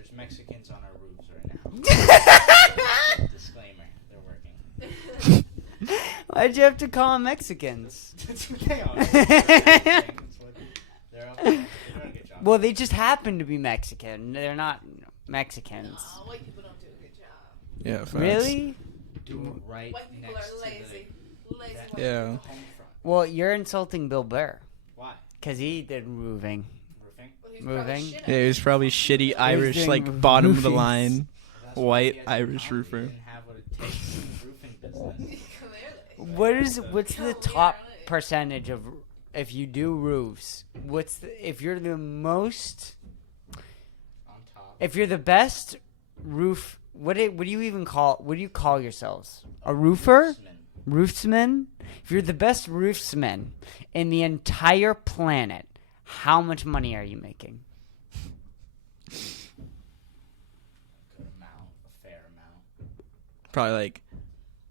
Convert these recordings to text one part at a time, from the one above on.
there's Mexicans on our roofs right now. Disclaimer: they're working. Why'd you have to call them Mexicans? They are. They're doing a good job. Well, they just happen to be Mexican. They're not Mexicans. No, white people don't do a good job. Yeah, facts. Really? Right White people next are to lazy. the Lazy that- white Yeah. the people. home front. Well, you're insulting Bill Burr. Why? Because he did roofing. Roofing? Well, he's probably Moving. shit at Yeah, it. he was probably shitty Irish, doing like bottom of the roofings. line. That's why White he had Irish technology. roofer. He didn't have what it takes in the roofing business. Clearly. What's the Clearly. top percentage of if you do roofs? If you're the most, On top. if you're the best roof? What do you even call? What do you call yourselves? A roofer? Roofsman? If you're the best roofsman in the entire planet, how much money are you making? A good amount, a fair amount. Probably like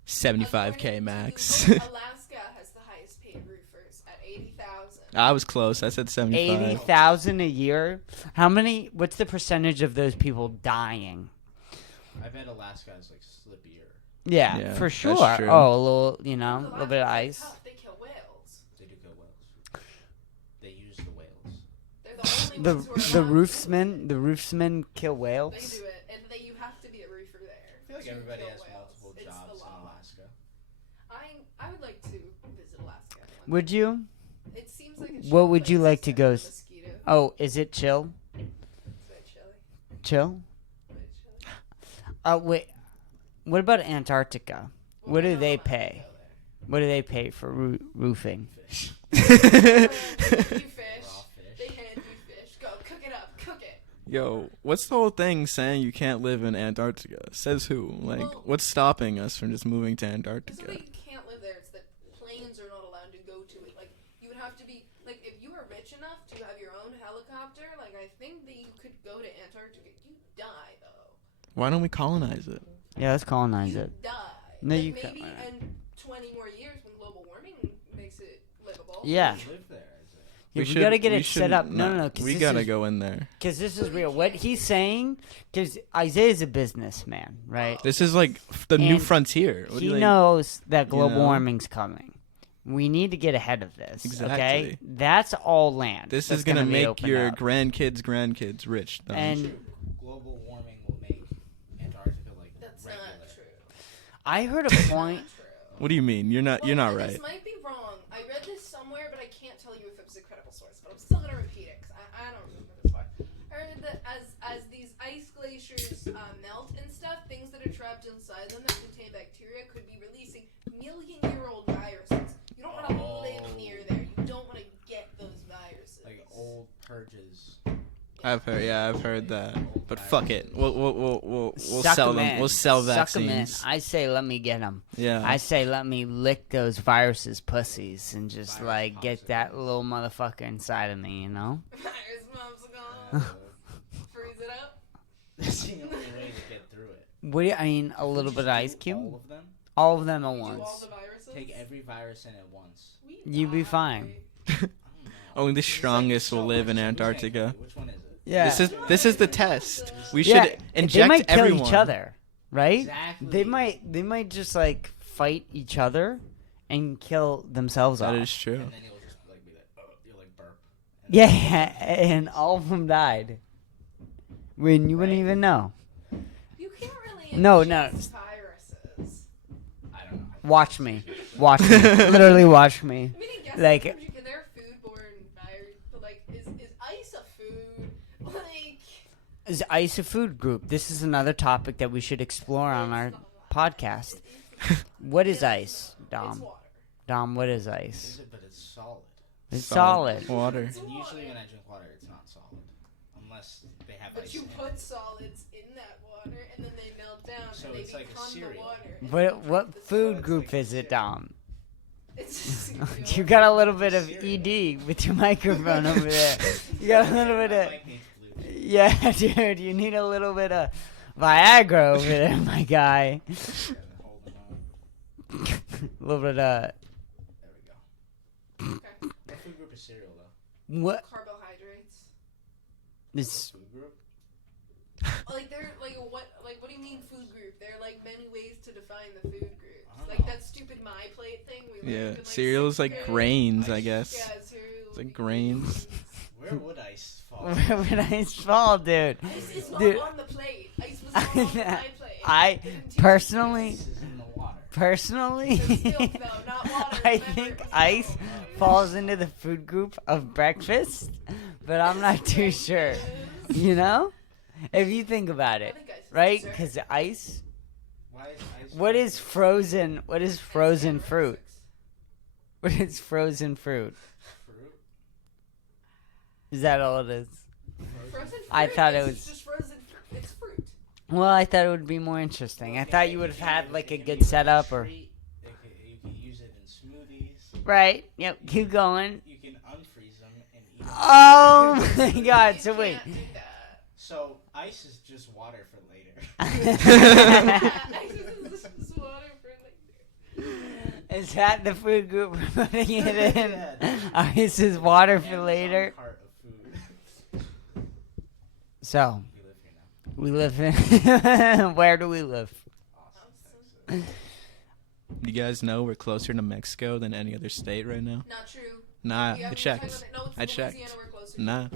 75K max. Alaska has the highest paid roofers at 80,000. I was close. I said 75. 80,000 a year. How many? What's the percentage of those people dying? I bet Alaska is like slippier. Yeah, Yeah, for that's sure. true. Oh, a little, a little bit of ice. They kill whales. They do kill whales. They use the whales. They're the only The ones who are the roofsmen kill They whales. do it, and you have to be a roofer there. I feel like to everybody kill has whales. multiple It's jobs the in law. Alaska. I would like to visit Alaska. Would you? It seems like a What chill would you place like to except go for mosquitoes. Oh, is it chill? It's very chilly. Chill? Very chilly. Wait. What about Antarctica? What do Well, they I don't wanna pay? go there. What do they pay for roofing? Fish. You fish. Raw They fish. hand you fish. Go cook it up. Cook it. Yo, what's the whole thing saying you can't live in Antarctica? Says who? Like, Well- what's stopping us from just moving to It's not Antarctica? that you can't live there. It's that planes are not allowed to go to it. Like you would have to be like if you were rich enough to have your own helicopter. Like I think that you could go to Antarctica. You die though. Why don't we colonize it? Yeah, let's colonize You it. die. No, Like, you maybe can't. in 20 more years when global warming makes it livable. Yeah. You live there, is it? Yeah, we should- gotta get we it set shouldn't- up. No, no. We gotta go in there. Because this is real. What he's saying, because Isaiah's a businessman, right? This is like the new And frontier. What do He you think? knows that global know? warming's coming. We need to get ahead of this. Okay, Exactly. that's all land. This that's is gonna be make opened your up. grandkids rich. Though. And True. Global warming will make Antarctica like That's regular. not true. I heard a point. Not true. what do you mean? You're not Well, right. This might be wrong. I read this somewhere, but I can't tell you if it was a credible source. But I'm still gonna repeat it because I don't remember this part. I heard that as these ice glaciers melt and stuff, things that are trapped inside them that contain bacteria could be releasing million-year-old viruses. You don't want to live near there. You don't want to get those viruses. Like old purges. I've heard that. But fuck it. We'll Suck sell 'em them. in. We'll sell Suck 'em in. vaccines. I say, let me get them. Yeah. I say, let me lick those viruses' pussies and just Virus like get popsicle. that little motherfucker inside of me. You know? Virus popsicle. Freeze it up. That's the only way to get through it. What do you, I mean? A little Just bit of ice do cube. All of them. All of them at Do all once. the viruses. Take every virus in at once. We You'd be die. fine. I don't know. Only the It's like strongest so will live much in shit. Antarctica. Which one is it? Yeah. This is the test. We should yeah, inject they might kill everyone. each other, right? Exactly. They might just like fight each other and kill themselves That off. is true. And then you'll just like be like, you'll like burp. And Yeah, then- and all of them died. When you wouldn't Right. even know. You can't really No, ingest no. viruses. I don't know. Watch me. Watch me. Literally watch me. I mean, I guess Like- they're foodborne virus, but like, is ice a food? Like, Is ice a food group? This is another topic that we should explore on our podcast. What is ice, it's Dom? water. Dom, what is Is ice? it? But it's solid. It's solid. Water. It's And usually water. when I drink water, it's not solid, unless they have But ice you in it. put solids in that water, and then they melt down, So and they it's like a become the cereal. water. and What they what drink the food solids. group is it, Dom? It's You got a little bit of ED with your microphone over there. You got a little bit My of mic needs blue. yeah, dude. You need a little bit of Viagra over there, my guy. Yeah, hold them on. A little bit of There we go. What food group is cereal though? what carbohydrates. is Food group? Like they're like what do you mean food group? There are like many ways to define the food groups. I don't Like know. that stupid My Plate thing we learned Yeah, in, like, cereal's sixth like grade. grains, I Ice. guess. Yeah, cereal. It's like grains. Where would ice fall? Where would ice fall, dude? Ice is not Dude. on the plate. Ice was not on the My Plate. I They didn't teach us personally, Ice is in the water. personally, It's milk, though, not water. I Remember, think it was ice milk. falls into the food group of breakfast, but I'm not too sure. You know, if you think about I it, think ice is right? dessert. Because ice. Why is ice? What is frozen? What is frozen It's fruit? What is frozen fruit? fruit? Is that all it is? Frozen fruit. I thought it it's was- just frozen. It's fruit. Well, I thought it would be more interesting. I Okay, thought you would have it can- had it like a can good be setup, or treat, you can use it in smoothies. right. Yep. Keep going. You can unfreeze them and eat them. Oh my God! You So wait. can't do that. So ice is just water for later. Ice is just water for later. Is that the food group we're putting it in? Yeah. Ice is water for Amazon later. cart of food. So We live here now. we live in. Where do we live? Austin, Texas. You guys know we're closer to Mexico than any other state right now? Not true. Nah, You I haven't checked. talked about it. No, it's I checked. Louisiana we're closer to. Nah,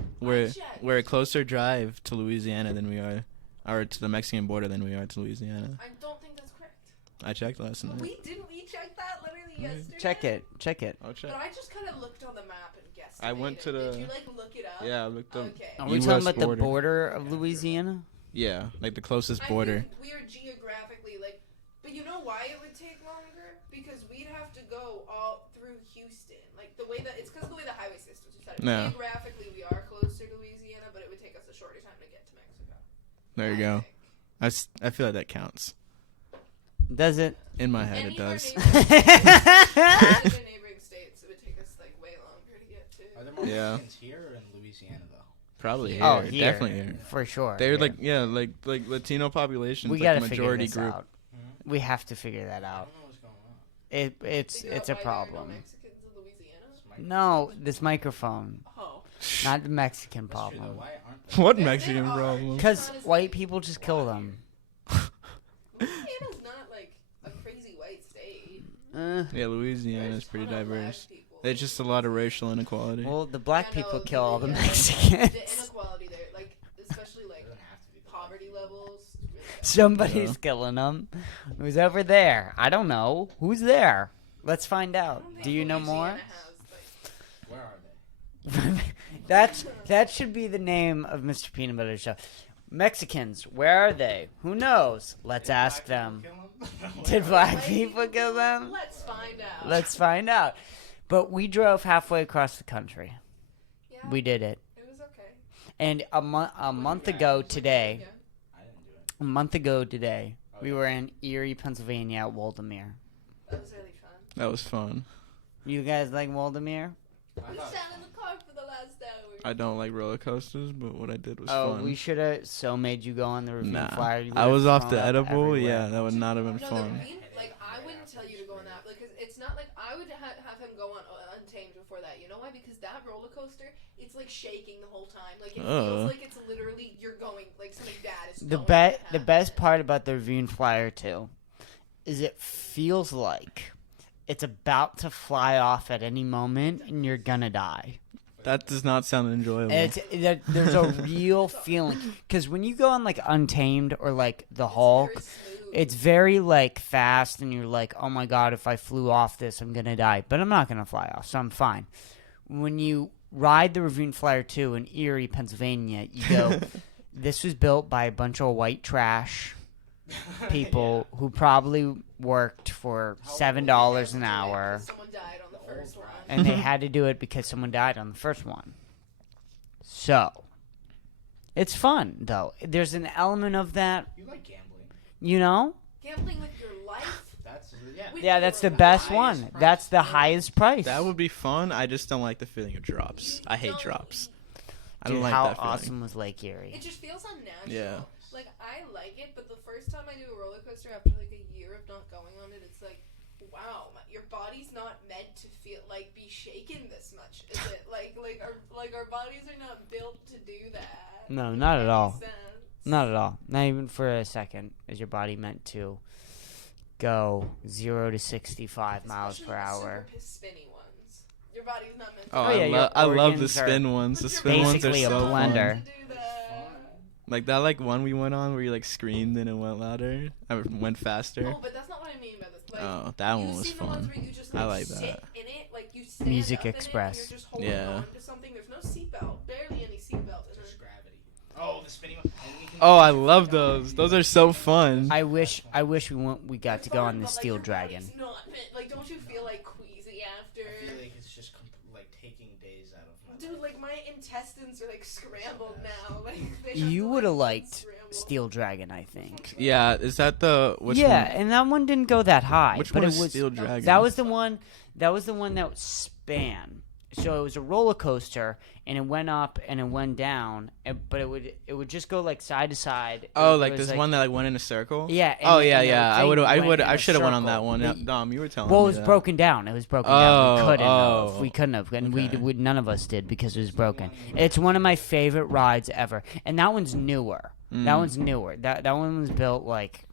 checked. we're a closer drive to Louisiana than we are, or to the Mexican border than we are to Louisiana. I don't think that's correct. I checked last night. We check that literally yesterday. Check it. Check it. I'll check. But I just kind of looked on the map and guessed. I went to Did the- you like look it up? Yeah, I looked up. Okay. Are we US talking about border. the border of Louisiana? Yeah, like the closest I border. think we are geographically like, but you know why it would take longer? Because we'd have to go all through Houston. Like the way that it's because of the way the highway systems are set up. Yeah. Geographically, we are closer to Louisiana, but it would take us a shorter time to get to Mexico. There you I go. think. I feel like that counts. Does it? In my head, Any it of our does. neighboring- the neighboring states, it would take us like way longer to get to. Are there more Yeah. Mexicans here or in Louisiana though? Probably here. Oh, here. Definitely here. For sure. They're here. like Latino population. We like gotta majority figure this group. out. We have to figure that I out. don't know what's going on. It's Figure out it's a why there are no problem. Mexicans in Louisiana? This might- No, this microphone, Oh. not the Mexican That's true, though. problem. Why aren't there? What There Mexican are. problem? Because Honestly, white people just kill them. Louisiana's not like a crazy white state. Yeah, Louisiana There's is a pretty ton of black diverse. people. There's just a lot of racial inequality. Well, the black I know, people kill all the yeah. Mexicans. The inequality there, like especially It like doesn't have to be. poverty levels. is really bad. Somebody's Yeah. killing them. Who's over there? I don't know. Who's there? Let's find I out. don't Do think you know Louisiana more? has, like, Where are they? that should be the name of Mr. Peanut Butter Show. Mexicans, where are they? Who knows? Let's Did ask black them. people kill 'em? Did Where black are they? people kill them? Let's find out. Let's find out. But we drove halfway across the country. Yeah, We did it. it was okay. And a month Yeah, ago it was today, Yeah. I didn't do it. a month ago today, Oh, we yeah. were in Erie, Pennsylvania at Waldemere. That was really fun. That was fun. You guys like Waldemere? I We thought- sat in the car for the last hour. I don't like roller coasters, but what I did was Oh, fun. we should have so made you go on the review Nah, flyer. You I would've was off thrown the up edible. everywhere. Yeah, that would not have been No, fun. like I wouldn't tell you to go on that because it's not like I would have him go on Untamed before that. You know why? Because that roller coaster, it's like shaking the whole time. Like it feels like it's literally you're going like something bad is The going to the best happen. part about the review flyer too is it feels like it's about to fly off at any moment and you're gonna die. That does not sound enjoyable. And there's a real feeling because when you go on like Untamed or like the Hulk, It's very smooth. it's very like fast and you're like, oh my god, if I flew off this, I'm gonna die. But I'm not gonna fly off, so I'm fine. When you ride the Ravine Flyer 2 in Erie, Pennsylvania, you go, this was built by a bunch of white trash people who probably worked for $7 an hour. Someone died on the The first old one. And they had to do it because someone died on the first one. So, it's fun, though. There's an element of that, You like gambling? you know? Gambling with your life. That's yeah. With Yeah, that's the your best life. one. price. That's the highest price. That would be fun. I just don't like the feeling of drops. I hate No, drops. I Dude, don't like how that feeling. awesome was Lake Erie? It just feels unnatural. Yeah. Like I like it, but the first time I do a roller coaster after like a year of not going on it, it's like, wow, your body's not meant to feel like be shaken this much, is it? Like our bodies are not built to do that. No, not at all. Makes sense. Not at all. Not even for a second is your body meant to go 0 to 65 miles per Especially the hour. super spinny ones. Your body's not meant to. Oh, Oh, yeah, your I love the organs are spin ones. The But your spin ones are basically a so blender. fun. To do that. Like that one we went on where you like screamed and it went louder. I went faster. Oh, but that's not what I mean by this. Like, Oh, that one you've was seen the ones fun. where you just, I like, like sit that. in it, like you stand Music up in it, Express. and you're just holding Yeah. on to something. There's no seatbelt, barely any seatbelt. Just gravity. Oh, the spinning one. And we can- Oh, I love those. Those are so fun. I wish we got to go on the Steel Dragon. Like, don't you feel like queasy after? I feel like it's just like taking days out of my Dude, life. like my intestines are like scrambled now. Like they You have to, would have like, liked unscramble. Steel Dragon, I think. Yeah, is that the which yeah, one? and that one didn't go that high. Which but one it is was Steel Dragon? that was the one. That was the one that span. So it was a roller coaster, and it went up and it went down, but it would just go like side to side. Oh, It like was, this one that like went in a circle. Yeah. Oh and yeah, the yeah. thing went I in a should have went on that circle. one. The- Yeah, Dom, you were telling Well, me it was that. broken down. It was broken down. We Oh, couldn't oh, have. We couldn't have. And okay. we none of us did because it was broken. It's one of my favorite rides ever. And that one's newer. That one's newer. That one was built like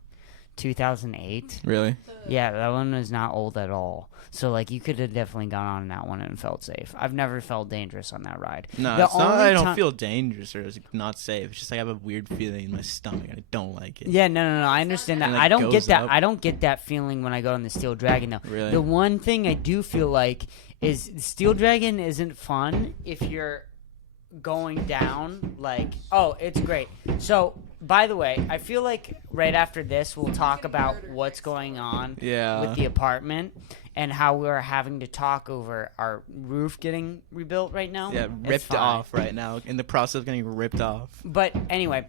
2008. Really? Yeah, that one was not old at all. So like you could have definitely gone on that one and felt safe. I've never felt dangerous on that ride. No, The it's not that only I don't ti- feel dangerous or it's not safe. It's just like I have a weird feeling in my stomach and I don't like it. Yeah, no. I understand that. And, like, I don't get goes that. up. I don't get that feeling when I go on the Steel Dragon though. Really? The one thing I do feel like is Steel Dragon isn't fun if you're going down. Like, oh, it's great. So, by the way, I feel like right after this we'll talk about what's going on Yeah. with the apartment and how we're having to talk over our roof getting rebuilt right now. Yeah, It's ripped fine. off right now. In the process of getting ripped off. But anyway,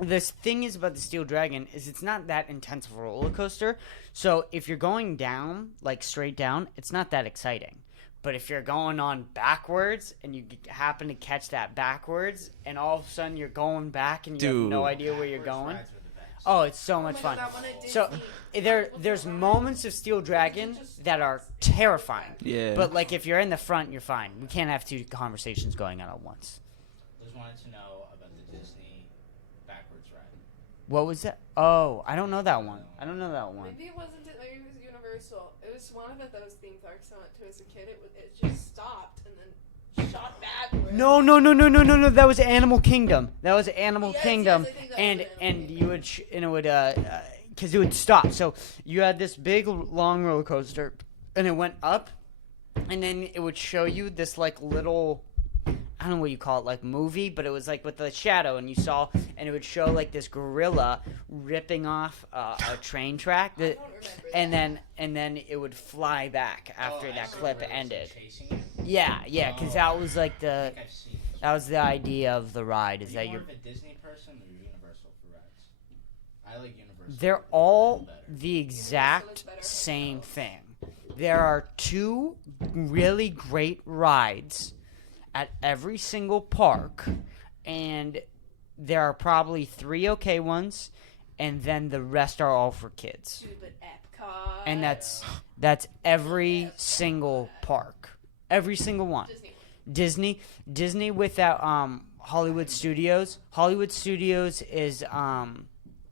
this thing is about the Steel Dragon is it's not that intense of a roller coaster. So if you're going down, like straight down, it's not that exciting. But if you're going on backwards and you happen to catch that backwards and all of a sudden you're going back and you have no Dude. idea where you're Backwards going. rides are the best. Oh, it's so Oh much my fun. God, that one at So Disney. there's moments of Steel Dragon that are terrifying. Yeah. But like if you're in the front, you're fine. We can't have two conversations going on at once. Just wanted to know about the Disney backwards ride. What was that? Oh, I don't know that one. I don't know that one. Maybe it wasn't. Maybe it was Universal. It was one of those theme parks I went to as a kid. It just stopped and then shot backwards. No. That was Animal Kingdom. That was Animal Yes, Kingdom, yes, I think that and was Animal and Kingdom. you would and it would because it would stop. So you had this big long roller coaster, and it went up, and then it would show you this like little. I don't know what you call it, like movie, but it was like with the shadow, and you saw, and it would show like this gorilla ripping off a train track, I don't remember and then it would fly back after Oh, I that see clip where it was, like, ended. chasing you? Yeah, because that was like I the think I've seen this. that was the idea of the ride is Are that you you're. more of a Disney person or Universal for rides? I like Universal. They're a all little better. the exact same thing. There are two really great rides at every single park, and there are probably three okay ones, and then the rest are all for kids. Dude, but Epcot. And that's every single park, every single one. Disney without Hollywood Studios. Hollywood Studios is Only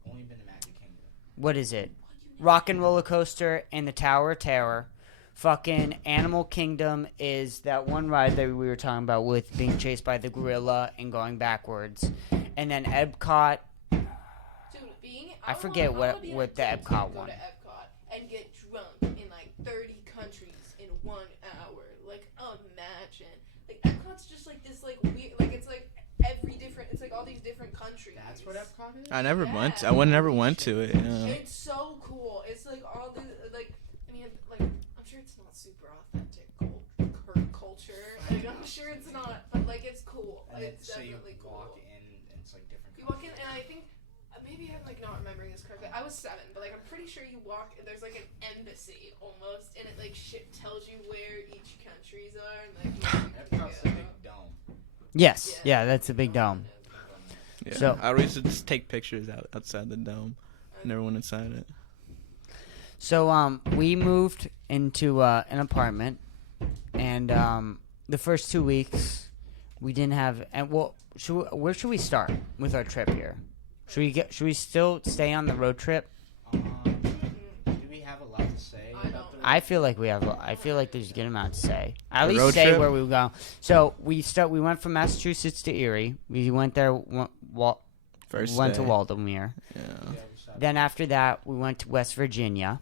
been to Magic Kingdom. what is it? Rock and Roller Coaster and the Tower of Terror. Fucking Animal Kingdom is that one ride that we were talking about with being chased by the gorilla and going backwards. And then Epcot, Dude, being, I forget wanna what be the a kid Epcot to go one. to Epcot and get drunk in like 30 countries in 1 hour. Like, imagine. Like, Epcot's just like this, like, weird, like, it's like every different, it's like all these different countries. That's what Epcot is? I never went. Yeah. I never went to it. Yeah. It's so cool. It's like all the, like, I mean, like, I'm sure it's not super authentic culture. Like, I'm sure it's not, but like, it's cool. And then, It's so you definitely cool. walk in and it's like different You walk in, countries. and I think maybe I'm like not remembering this correctly. I was 7, but like I'm pretty sure you walk. There's like an embassy almost, and it like tells you where each countries are, and like Epcot's the big dome. Yes, yeah, that's a big dome. Yeah. So- I always just take pictures outside the dome, and everyone inside it. So we moved into an apartment, and the first 2 weeks we didn't have. And well, where should we start with our trip here? Should we still stay on the road trip? Do we have a lot to say? I about don't. the I feel like there's a good amount to say. At The least road say trip? where we go. So we went from Massachusetts to Erie. We went there. Went First to day. Waldomere. Yeah. Then after that, we went to West Virginia.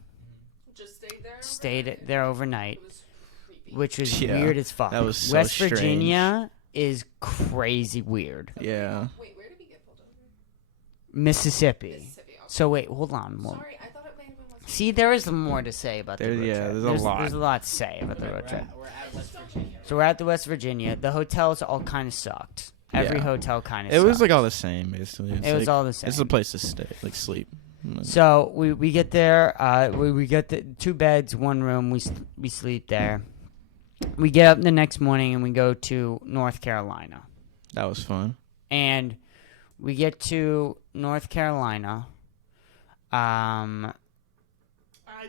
Just stayed there. Stayed overnight? there overnight, It was creepy. which was Yeah, weird as fuck. that was so West strange. Virginia is crazy weird. Yeah. Wait, where did we get pulled over? Mississippi. Mississippi. Okay. So wait, hold on. Well, Sorry, I thought it might have been West see, there is more to say about the road trip. there's a lot. There's a lot to say about the road trip. We're at West Virginia. So we're at the West Virginia. The hotels all kind of sucked. Every Yeah. hotel kind of It sucked. was like all the same, basically. It was all the same. It's a place to stay, like sleep. So we get there. We get the 2 beds, 1 room. We sleep there. We get up the next morning and we go to North Carolina. That was fun. And we get to North Carolina. I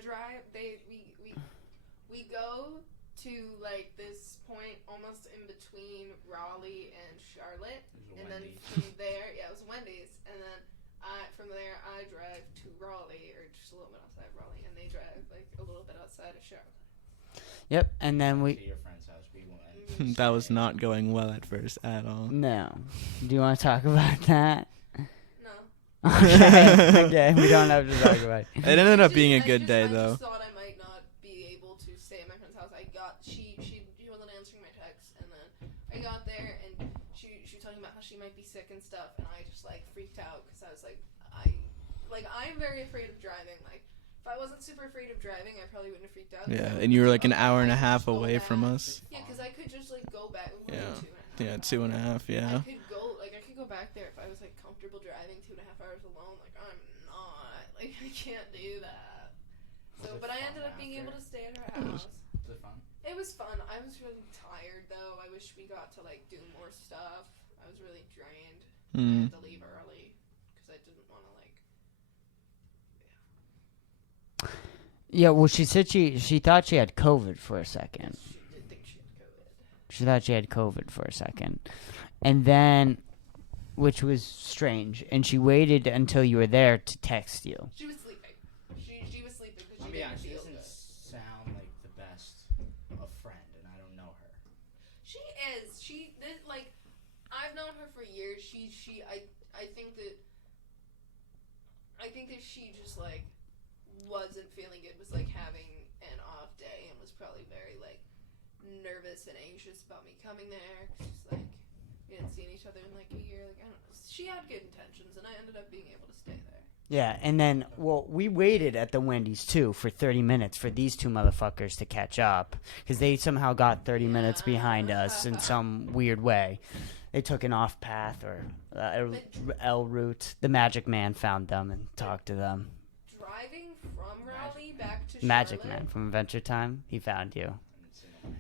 drive. We go to like this point almost in between Raleigh and Charlotte, and then from there, yeah, it was Wendy's, and then from there I drive to Raleigh, or just a little bit outside Raleigh, and they drive like a little bit outside of Charlotte. Yep. And then To your friend's house. We went. That was not going well at first at all. no. Do you want to talk about that? No. Okay. We don't have to talk about it. It ended up being a I good just- day, I though. just thought I might not be able to stay at my friend's house. She wasn't answering my texts, and then I got there and she was talking about how she might be sick and stuff, and I just like freaked out because I was like, I'm very afraid of driving. Like, if I wasn't super afraid of driving, I probably wouldn't have freaked out. 'Cause Yeah, I and you were would've like an been hour and a I could half just go away from back. us. Yeah, because I could just like go back. Yeah. 2.5 Yeah, 2.5. Yeah. I could go back there if I was like comfortable driving 2.5 hours alone. Like I'm not. Like I can't do that. Was So, it but I fun ended up being able after? to stay at her house. Was it fun? It was fun. I was really tired though. I wish we got to like do more stuff. I was really drained. I Hmm. had to leave early because I didn't want to like. Yeah. Well, she said she thought she had COVID for a second. She did think she had COVID. She thought she had COVID for a second. And then, which was strange, and she waited until you were there to text you. She was sleeping. She was sleeping because I'll she be didn't honest, she feel doesn't good. sound like the best of friend, and I don't know her. She is. Like, I've known her for years. I think that she just like wasn't feeling good. Was like having an off day and was probably very like nervous and anxious about me coming there. 'Cause she's like, we hadn't seen each other in like a year. Like I don't know. She had good intentions, and I ended up being able to stay there. Yeah, and then, well, we waited at the Wendy's, too, for 30 minutes for these 2 motherfuckers to catch up. Because they somehow got 30 minutes behind us in some weird way. They took an off path or L route. The Magic Man found them and talked to them. Driving from Raleigh back to Charlotte. Magic Man from Adventure Time, he found you. I didn't see no man.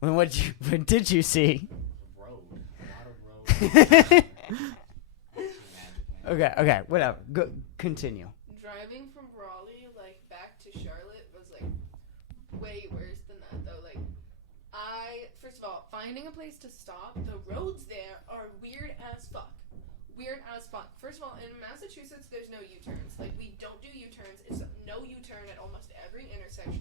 Well, what did you see? Road. A lot of road. Okay, whatever. Go, continue. Driving from Raleigh, like, back to Charlotte was, like, way worse than that, though. Like, first of all, finding a place to stop, the roads there are weird as fuck. Weird as fuck. First of all, in Massachusetts, there's no U-turns. Like, we don't do U-turns. It's no U-turn at almost every intersection.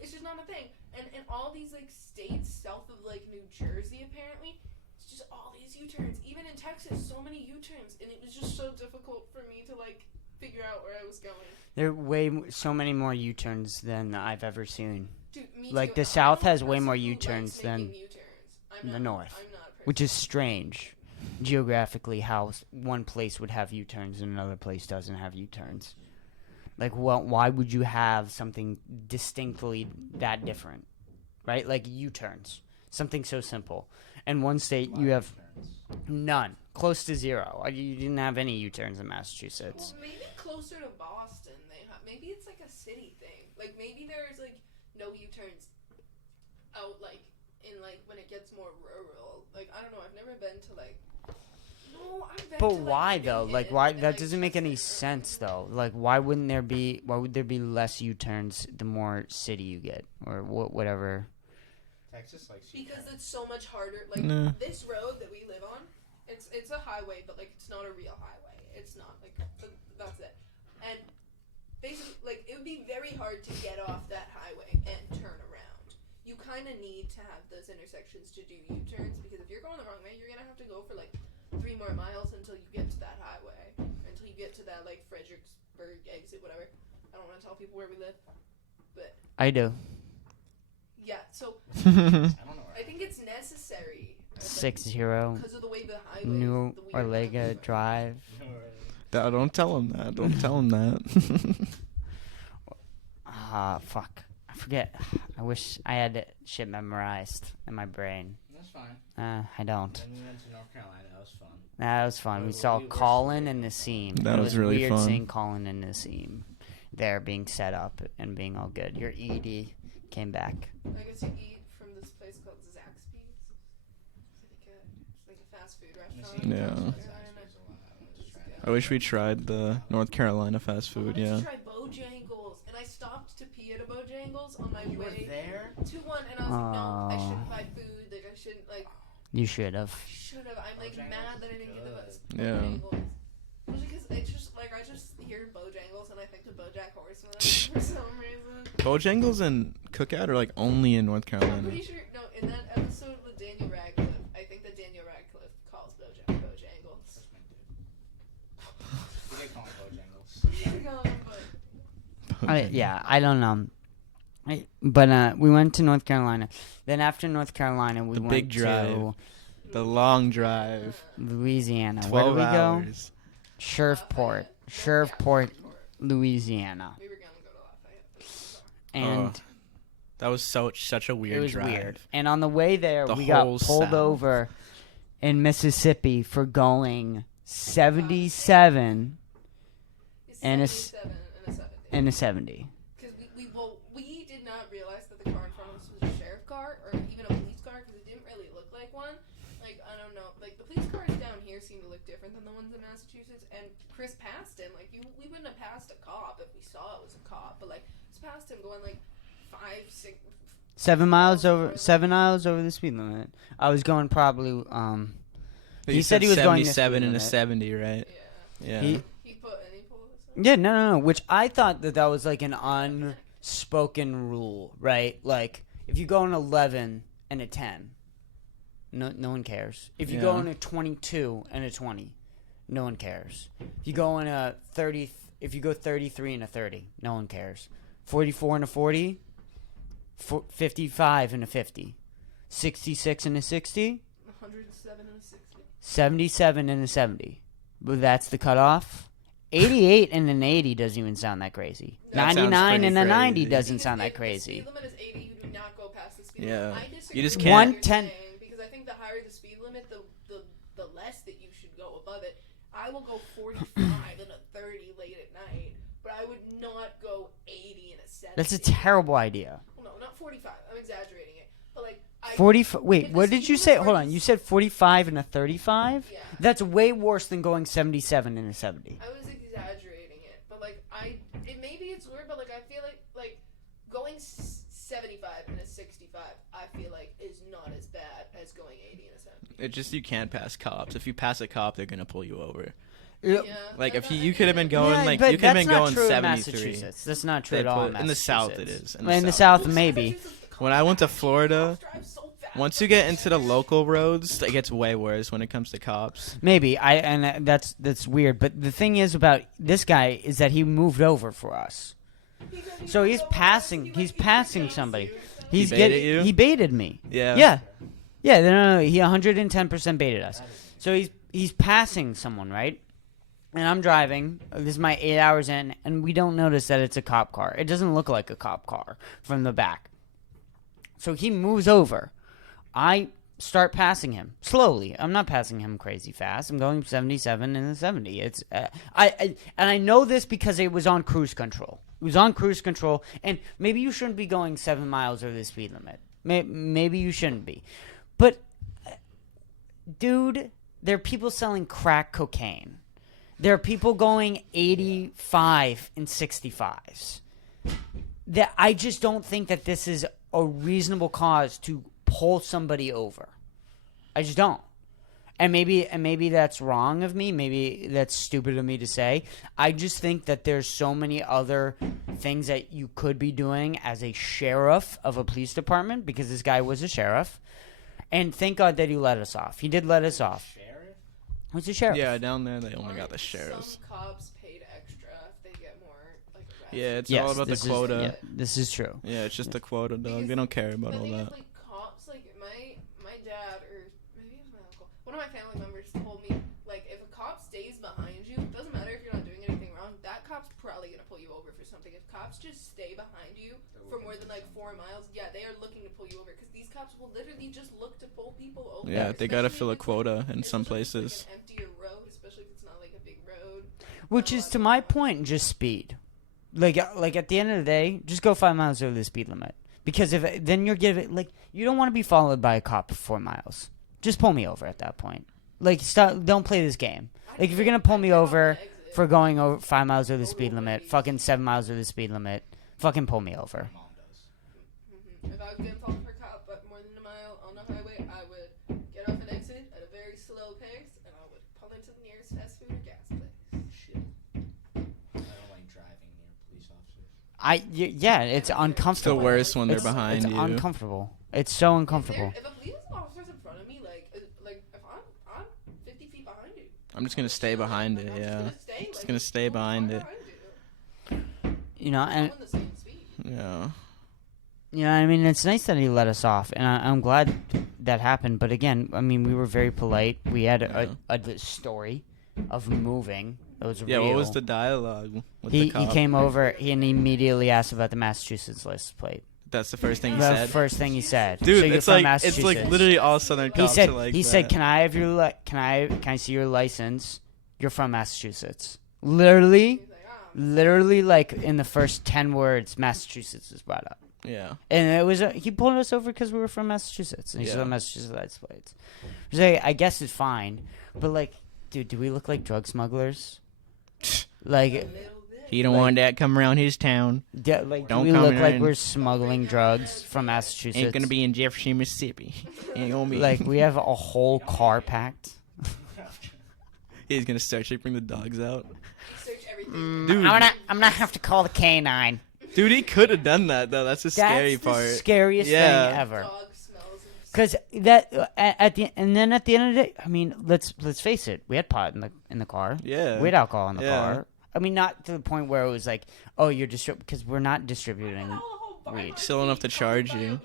It's just not a thing. And in all these, like, states south of, like, New Jersey, apparently, it's just all these U-turns. Even in Texas, so many U-turns. And it was just so difficult for me to, like, figure out where I was going. There are so many more U-turns than I've ever seen. Dude, me Like, too. the And South I'm a has way person more who U-turns likes than making U-turns. the North, I'm not a person. which is strange. Geographically, how one place would have U-turns and another place doesn't have U-turns. Like, well, why would you have something distinctly that different, right? Like U-turns, something so simple. In one state, you have none, close to zero. You didn't have any U-turns in Massachusetts. Well, maybe closer to Boston, maybe it's like a city thing. Like maybe there's like no U-turns out like in like when it gets more rural. Like I don't know. I've never been to like. No, I've been But to, like, why though? New Like Inn why? and, That like, doesn't make any Chester. sense though. Like why wouldn't there be? Why would there be less U-turns the more city you get or whatever? Texas likes Because it's so much harder. Like No. this road that we live on, It's a highway, but like it's not a real highway. It's not like that's it. And basically, like it would be very hard to get off that highway and turn around. You kind of need to have those intersections to do U-turns because if you're going the wrong way, you're gonna have to go for like 3 more miles until you get to that highway, until you get to that like Fredericksburg exit, whatever. I don't want to tell people where we live, but I do. yeah. So I don't know. I think it's necessary. 60 Because of the way the highway. New the weird Orlega highway. Drive. Don't tell him that. Don't tell him that. Fuck. I forget. I wish I had that shit memorized in my brain. That's fine. I don't. Then we went to North Carolina. That was fun. That was fun. Where We were saw you? Colin and Nassim. That It was really weird fun. seeing Colin and Nassim there being set up and being all good. Your ED came back. I guess you eat from this place called Zaxby's. It's like a fast food restaurant. Yeah. I wish we tried the North Carolina fast food. I Yeah. wanted to try Bojangles, and I stopped to pee at a Bojangles on my way there? to one, and I was like, no, I shouldn't buy food. Like I shouldn't like. You should have. I should have. I'm like Bojangles mad that I is didn't get the best Yeah. Bojangles. Especially because it's just like I just hear Bojangles and I think of BoJack Horseman for some reason. Bojangles and Cookout are like only in North I'm Carolina. pretty sure. No, in that episode with Daniel Radcliffe, I think that Daniel Radcliffe calls Bojangles. We did call them Bojangles. Yeah, I don't know. But we went to North Carolina. Then after North Carolina, we The went big drive. to The long drive. Louisiana. Where 12 did we go? hours. Shreveport, Louisiana. We were gonna go to Lafayette. And That was such a weird it was drive. weird. And on the way there, The we got whole pulled South. over in Mississippi for going 77 It's And a 77 and a 70. and a 70. Because we did not realize that the car in front of us was a sheriff car or even a police car because it didn't really look like one. Like, I don't know. Like, the police cars down here seem to look different than the ones in Massachusetts. And Chris passed him. Like, we wouldn't have passed a cop if we saw it was a cop. But, like, just passed him going, like, 5, 6... 7 miles over the speed limit. I was going probably he said he was going the 77 speed and a limit. 70, right? Yeah. Yeah. He pulled us up. Yeah, no. Which I thought that was like an unspoken rule, right? Like if you go an 11 and a 10, no one cares. If you go Yeah. in a 22 and a 20, no one cares. If you go in a 30, if you go 33 and a 30, no one cares. 44 and a 40, 55 and a 50, 66 and a 60, 107 and a 60. 77 and a 70. But that's the cutoff. 88 and an 80 doesn't even sound that crazy. That sounds 99 pretty and a 90 crazy. doesn't Because sound that if crazy. The speed limit is 80. You do not go past the speed Yeah. limit. I disagree You just with can't- what you're 110 saying, because I think the higher the speed limit, the less that you should go above it. I will go 45 and a 30 late at night, but I would not go 80 and a 70. That's a terrible idea. Well, no, not 45. I'm exaggerating it. But like 40. Wait, if the what did speed you limit say? were Hold to on. You said 45 and a 35? Yeah. That's way worse than going 77 and a 70. I was exaggerating it, but like maybe it's weird, but like I feel like going 75 and a 65, I feel like is not as bad as going 80 and a 70. It just you can't pass cops. If you pass a cop, they're gonna pull you over. Yeah. Like if I you could have been going Yeah, like but you could have that's been not going true in 73. Massachusetts. That's not true They at all. put- in the South it Massachusetts. is. In the South, maybe. Massachusetts, the When I went to cops Florida, drive so fast. once you get into the local roads, it gets way worse when it comes to cops. Maybe that's weird. But the thing is about this guy is that he moved over for us. So he's passing. He's passing somebody. He's baited you? He baited me. Yeah. Yeah. No. He 110% baited us. So he's passing someone, right? And I'm driving. This is my 8 hours in, and we don't notice that it's a cop car. It doesn't look like a cop car from the back. So he moves over. I start passing him slowly. I'm not passing him crazy fast. I'm going 77 and a 70. It's I know this because it was on cruise control. It was on cruise control, and maybe you shouldn't be going 7 miles over the speed limit. Maybe you shouldn't be, but dude, there are people selling crack cocaine. There are people going 85 and 65s. That I just don't think that this is a reasonable cause to pull somebody over. I just don't. And maybe that's wrong of me. Maybe that's stupid of me to say. I just think that there's so many other things that you could be doing as a sheriff of a police department, because this guy was a sheriff. And thank God that he let us off. He did let us off. Sheriff? Who's a sheriff? Yeah, down there they only got the Aren't sheriffs. Some cops paid extra if they get more like arrests. Yeah, it's Yes, all about the this quota. Yeah, this is true. Yeah, it's just the quota, dog. Because They don't care about the all thing is, that. like cops, like my dad or maybe it was my uncle, one of my family members told me, like, if a cop stays behind you, it doesn't matter if you're not doing anything wrong, that cop's probably gonna pull you over for something. If cops just stay behind you for more than like 4 miles, yeah, they are looking to pull you over, because these cops will literally just look to pull people over. Yeah, they gotta especially fill if a it's, quota like, in some especially if places. it's like an emptier road, especially if it's not like a big road. Which is, to my point, just speed. Like at the end of the day, just go 5 miles over the speed limit. Because then you're giving, like, you don't want to be followed by a cop for 4 miles. Just pull me over at that point. Like, don't play this game. Like, if you're gonna pull me over for going over 5 miles over the speed limit, fucking 7 miles over the speed limit, fucking pull me over. Mom does. If I was getting followed for a cop but more than a mile on the highway, I would get off an exit at a very slow pace, and I would pull into the nearest fast food or gas place. Shit. I don't like driving near police officers. Yeah, it's It's the uncomfortable. worst when they're It's behind you. uncomfortable. It's so uncomfortable. If a police officer's in front of me, like if I'm 50 feet behind you, I'm just gonna stay behind it, yeah. Just gonna stay behind it. You know, and the same speed. Yeah. you know, I mean, it's nice that he let us off, and I'm glad that happened. But again, I mean, we were very polite. We had a story of moving. It was Yeah, real. what was the dialogue with He the cop? came over and he immediately asked about the Massachusetts license plate. That's the first thing he The said. first thing he said. Dude, so you're it's from like Massachusetts. literally all Southern He cops said. are like He that. said, "Can I have your can I see your license? You're from Massachusetts." Literally, He's like, literally, like in the first 10 words, Massachusetts is brought up. Yeah. And it was he pulled us over because we were from Massachusetts, and he Yeah. saw Massachusetts license plates. Which I guess is fine, but like, dude, do we look like drug smugglers? Like, a little bit. He don't Like- want that come around his town. do Don't we come look like in. we're smuggling drugs from Massachusetts? Ain't gonna be in Jefferson, Mississippi. Ain't gonna be. Like, we have a whole car packed. He's gonna start to bring the dogs out. Search everything. Dude. I'm gonna have to call the canine. Dude, he could have done that though. That's the scary That's part. the scariest Yeah. thing ever. Dog smells. Because that at the end of the day, I mean, let's face it. We had pot in the car. Yeah. We had alcohol in the Yeah. car. I mean, not to the point where it was like, oh, you're because we're not distributing. Weed. Still enough to charge you.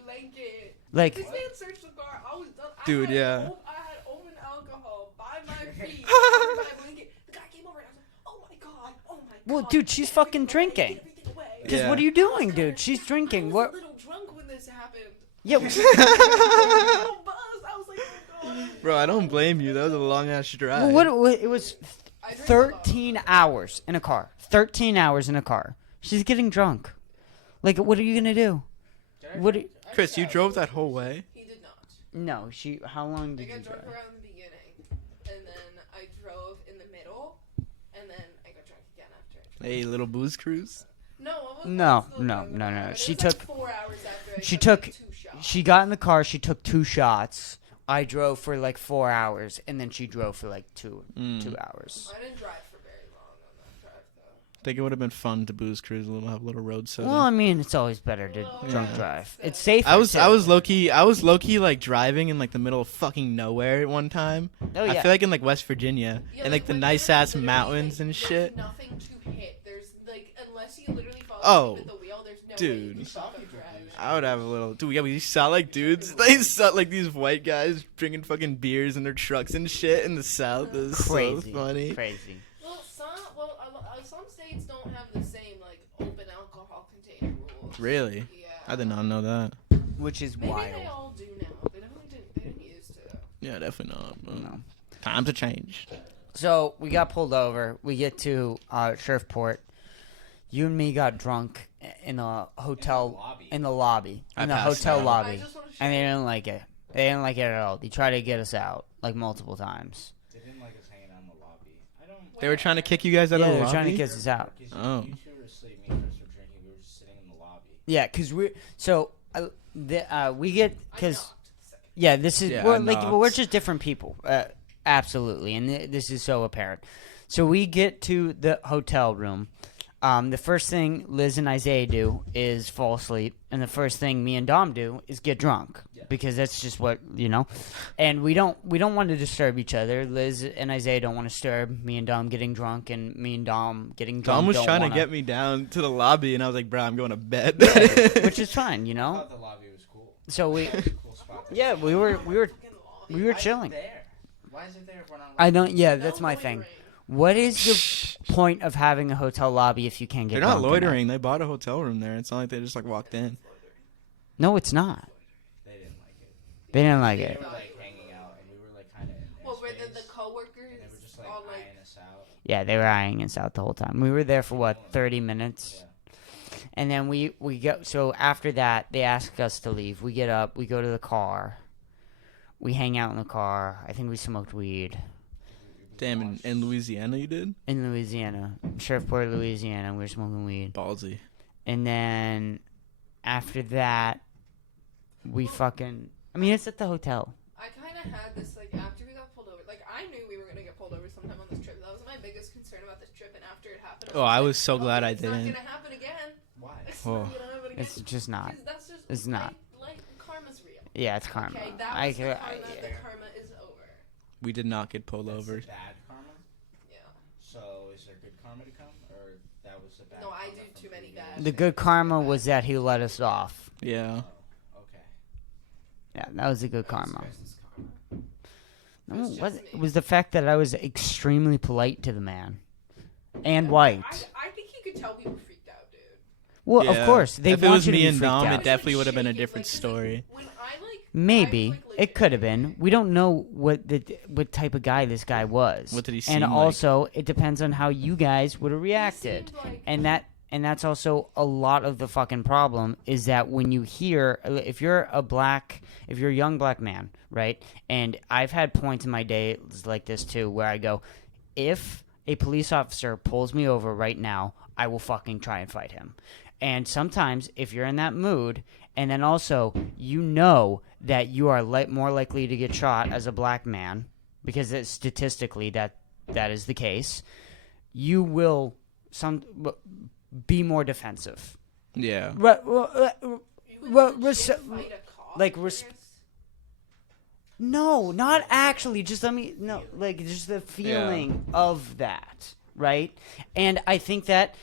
Like, This man searched the car. I was done. Dude, yeah. I had open alcohol by my feet. by my blanket. The guy came over and I was like, oh my god, oh my god. well, dude, she's fucking drinking. Get everything away. Because Yeah. what are you doing, dude? She's drinking. I was What? a little drunk when this happened. Yeah. I was a little buzzed. I was like, oh god. Bro, I don't blame you. That was a long ass drive. Well, what? It was I drank a lot. 13 hours in a car. 13 hours in a car. She's getting drunk. Like, what are you gonna do? What? Chris, you drove that whole way? He did not. No, she. How long I did you got drunk drive? around the beginning, and then I drove in the middle, and then I got drunk again after. Hey, little booze cruise. No, I wasn't. No, still no, drunk. no, no. It She was like took- 4 hours after I she took took- 2 shots. She got in the car. She took 2 shots. I drove for like 4 hours, and then she drove for like 2 hours. I didn't drive for very long on that drive though. I think it would have been fun to booze cruise a little, have a little road soda. Well, I mean, it's always better to drunk Yeah. drive. It's safer. I was too. low key like driving in like the middle of fucking nowhere at one time. Oh yeah. I feel like in like West Virginia Yeah, and like the when nice there's ass literally, mountains like, and shit. There's nothing to hit. There's like unless you literally fall Oh, asleep at the wheel, there's no way dude. you can stop driving. I would have a little. Dude, yeah, we saw like dudes. They saw like these white guys drinking fucking beers in their trucks and shit in the South. It was Crazy. so funny. Crazy. Some states don't have the same like open alcohol container rules. Really? Yeah. I did not know that. Which is Maybe wild. they all do now. They didn't used to. Yeah, definitely not. But No. Time to change. So we got pulled over. We get to Sheriffport. You and me got drunk in a hotel in the lobby. I In the passed hotel out. I lobby. just want to And they didn't like it. They didn't like it at all. They tried to get us out like multiple times. They didn't like us hanging out in the lobby. I don't. They were trying to kick you guys out Yeah, of they the were trying to lobby? get us out. Because Oh. you two were asleep. Me and Chris were drinking. We were just sitting in the lobby. Yeah, because we get I because knocked the second. yeah, this is Yeah, we're I like knocked. we're just different people. absolutely, and this is so apparent. So we get to the hotel room. The first thing Liz and Isaiah do is fall asleep, and the first thing me and Dom do is get drunk because that's just what And we don't want to disturb each other. Liz and Isaiah don't want to disturb me and Dom getting drunk, and me and Dom getting drunk. Dom was don't trying wanna, to get me down to the lobby, and I was like, "Bro, I'm going to bed." which is fine, I thought the lobby was cool. So we, It was a cool spot. yeah, we were Why is it chilling. there? Why is it there if we're not? I don't. Yeah, that's my thing. Loitering. What is the point of having a hotel lobby if you can't get They're not drunk in it? loitering. They bought a hotel room there. It's not like they just like walked in. No, it's not. They didn't like it. They didn't like They it. were like hanging out, and we were like kind of in their Well, were space. the coworkers And they were just like all like? eyeing us out. Yeah, they were eyeing us out the whole time. We were there for what, 30 minutes? Yeah. And then we go. So after that, they ask us to leave. We get up. We go to the car. We hang out in the car. I think we smoked weed Damn, in Louisiana you did? in Louisiana, Shreveport, Louisiana. We were smoking weed. Ballsy. And then after that, we fucking. I mean, it's at the hotel. I kind of had this like after we got pulled over. Like I knew we were gonna get pulled over sometime on this trip. That was my biggest concern about this trip. And after it happened, Oh, I was like, so glad I it's didn't. Not gonna happen again. Why? It's Oh. not gonna happen again. It's just not. 'Cause that's just It's not. Like karma's real. Yeah, it's karma. Okay, that I was the ca- karma. I- The karma is over. We did not get pulled That's over. the bad karma. Yeah. So is there good karma to come, or that was the bad? No, I karma do from too many previous- bad The good karma was that he let us off. Yeah. Oh, okay. Yeah, that was the good karma. Christ's karma. No, It's it was, just it me. was the fact that I was extremely polite to the man. And white. I think you could tell we were freaked out, dude. Well, Yeah. of course. They If it want was you to me be and freaked Dom, out. it definitely I was, would have been a shaking, different 'cause, story. When I like Maybe. I quickly It could have been. We don't know what type of guy this guy was. What did he And seem like? also, it depends on how you guys would have reacted. seemed like- And that's also a lot of the fucking problem is that when you hear if you're a young black man, right? And I've had points in my days like this too where I go, if a police officer pulls me over right now, I will fucking try and fight him. And sometimes if you're in that mood and then also you know that you are more likely to get shot as a black man because statistically that is the case, you will be more defensive. Yeah. You would Well, legit fight a cop, like, I guess? No, not actually. Just just the feeling of that, right? And I think that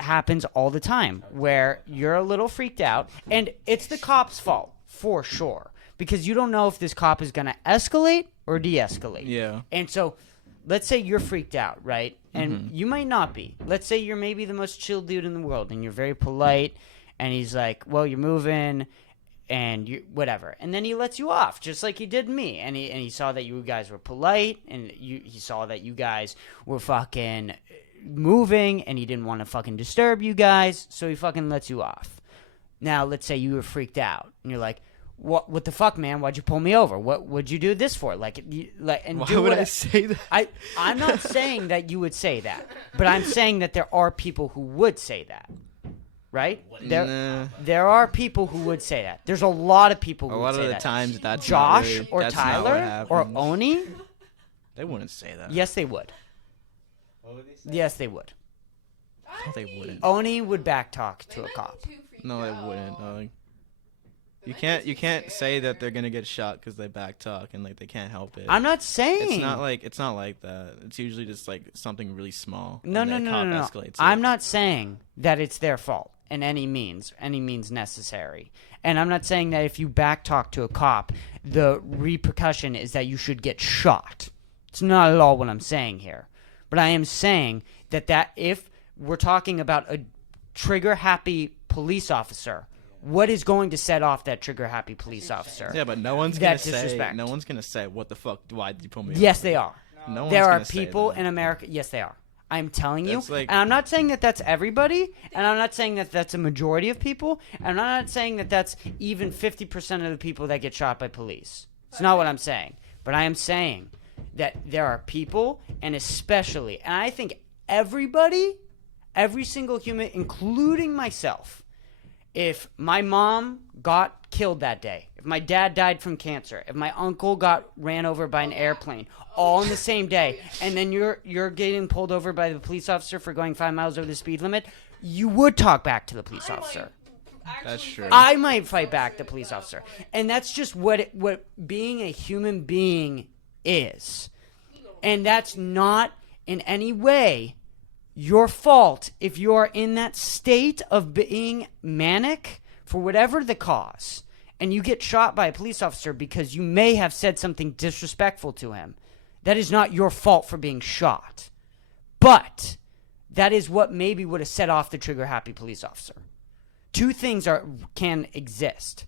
happens all the time, where you're a little freaked out, and it's the cop's fault for sure, because you don't know if this cop is gonna escalate or de-escalate. Yeah. And so, let's say you're freaked out, right? And you might not be. Let's say you're maybe the most chill dude in the world, and you're very polite, and he's like, well, you're moving, and you whatever. And then he lets you off, just like he did me. And he saw that you guys were polite, and he saw that you guys were fucking moving, and he didn't want to fucking disturb you guys, so he fucking lets you off. Now, let's say you were freaked out, and you're like, what the fuck, man? Why'd you pull me over? What would you do this for? And Why do would what I say that? I'm not saying that you would say that, but I'm saying that there are people who would say that, right? Nah. There are people who would say that. There's a lot of people who A would lot say of the that. times that's Josh not really, or that's not what Tyler or happens. Oni? They wouldn't say that. Yes, they would. What would they say? Yes, they would. No, they wouldn't. Oni would backtalk They to a might be cop. too freaked No, they out. wouldn't. Dog. They You might can't. just You be can't say that scared. they're gonna get shot because they backtalk and like they can't help it. I'm not saying. It's not like that. It's usually just like something really small. No, and no, the no, cop no, no. escalates it. I'm not saying that it's their fault in any means necessary. And I'm not saying that if you backtalk to a cop, the repercussion is that you should get shot. It's not at all what I'm saying here. But I am saying that if we're talking about a trigger-happy police officer, what is going to set off that trigger-happy police officer? Yeah, but no one's gonna That's say. disrespect. No one's gonna say, "What the fuck? Why did you pull me?" Yes, over?" they are. No one's There are gonna say people that. in America. Yes, they are. I'm telling you. That's like- And I'm not saying that that's everybody. And I'm not saying that that's a majority of people. And I'm not saying that that's even 50% of the people that get shot by police. It's not what I'm saying. But I am saying that there are people, and especially, and I think everybody, every single human, including myself, if my mom got killed that day, if my dad died from cancer, if my uncle got ran over by an airplane, all in the same day, and then you're getting pulled over by the police officer for going 5 miles over the speed limit, you would talk back to the police officer. That's true. I might fight back the police officer. And that's just what being a human being is. And that's not in any way your fault if you are in that state of being manic for whatever the cause, and you get shot by a police officer because you may have said something disrespectful to him. That is not your fault for being shot. But that is what maybe would have set off the trigger-happy police officer. Two things can exist.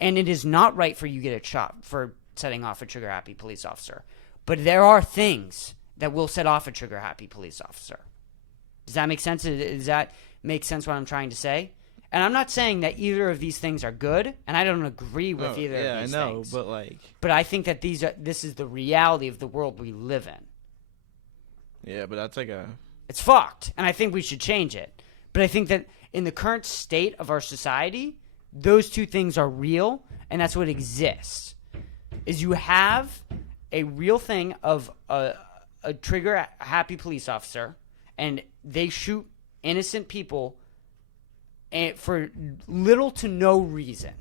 And it is not right for you to get a shot for setting off a trigger-happy police officer. But there are things that will set off a trigger-happy police officer. Does that make sense? Does that make sense what I'm trying to say? And I'm not saying that either of these things are good, and I don't agree with either of these things. But I think that this is the reality of the world we live in. Yeah, but that's like It's fucked, and I think we should change it. But I think that in the current state of our society, those two things are real, and that's what exists. Is you have a real thing of a trigger-happy police officer, and they shoot innocent people for little to no reason.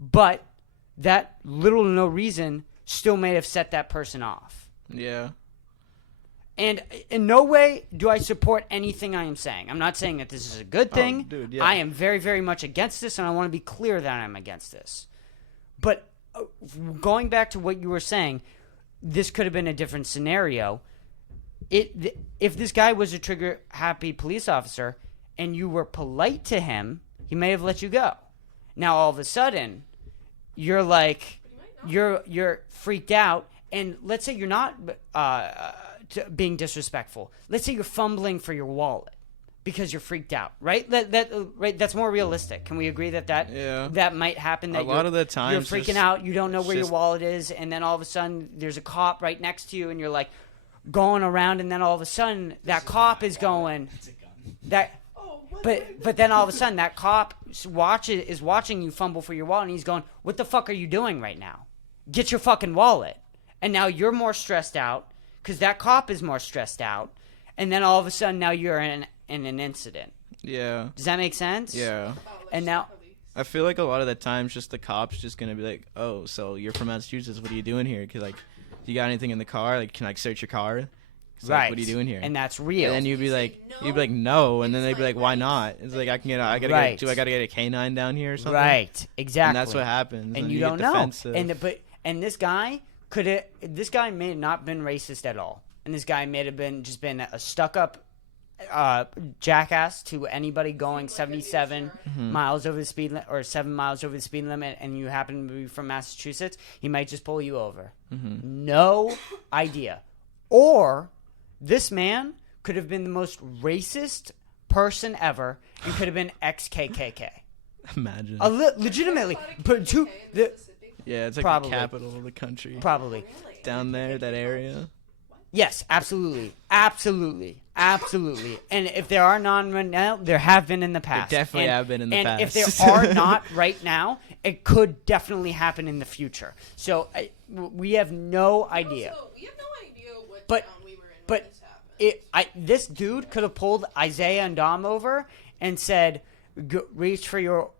But that little to no reason still may have set that person off. Yeah. And in no way do I support anything I am saying. I'm not saying that this is a good thing. Dude, yeah. I am very, very much against this, and I want to be clear that I'm against this. But going back to what you were saying, this could have been a different scenario. If this guy was a trigger-happy police officer and you were polite to him, he may have let you go. Now, all of a sudden, you're like, you're freaked out, and let's say you're not being disrespectful. Let's say you're fumbling for your wallet because you're freaked out, right? Right. That's more realistic. Can we agree that might happen? That a lot of the time you're freaking out, you don't know where your wallet is, and then all of a sudden there's a cop right next to you, and you're like going around, and then all of a sudden that cop is going that. But then all of a sudden that cop is watching you fumble for your wallet, and he's going, "What the fuck are you doing right now? Get your fucking wallet!" And now you're more stressed out because that cop is more stressed out, and then all of a sudden now you're in an incident. Yeah. Does that make sense? Yeah. And now I feel like a lot of the times just the cop's just gonna be like, "Oh, so you're from Massachusetts? What are you doing here? Cause like, you got anything in the car? Like, can I search your car?" Right. Like, what are you doing here? And that's real. And then you'd be like, no. And then they'd be like, why not? It's like, I gotta get a canine down here or something? Right. Exactly. And that's what happens. And you don't know. And this guy may have not been racist at all. And this guy may have been a stuck-up jackass to anybody going 77 miles over the speed limit or 7 miles over the speed limit, and you happen to be from Massachusetts. He might just pull you over. No idea. Or this man could have been the most racist person ever and could have been ex-KKK. Imagine. Legitimately. But yeah, it's like probably the capital of the country. Probably. Down there, that area. Yes, absolutely. Absolutely. Absolutely. And if there are none right now, there have been in the past. There definitely have been in the past. And if there are not right now, it could definitely happen in the future. So we have no idea. Also, we have no idea what But- town we were in but when this happened. This dude could have pulled Isaiah and Dom over and said, reach for your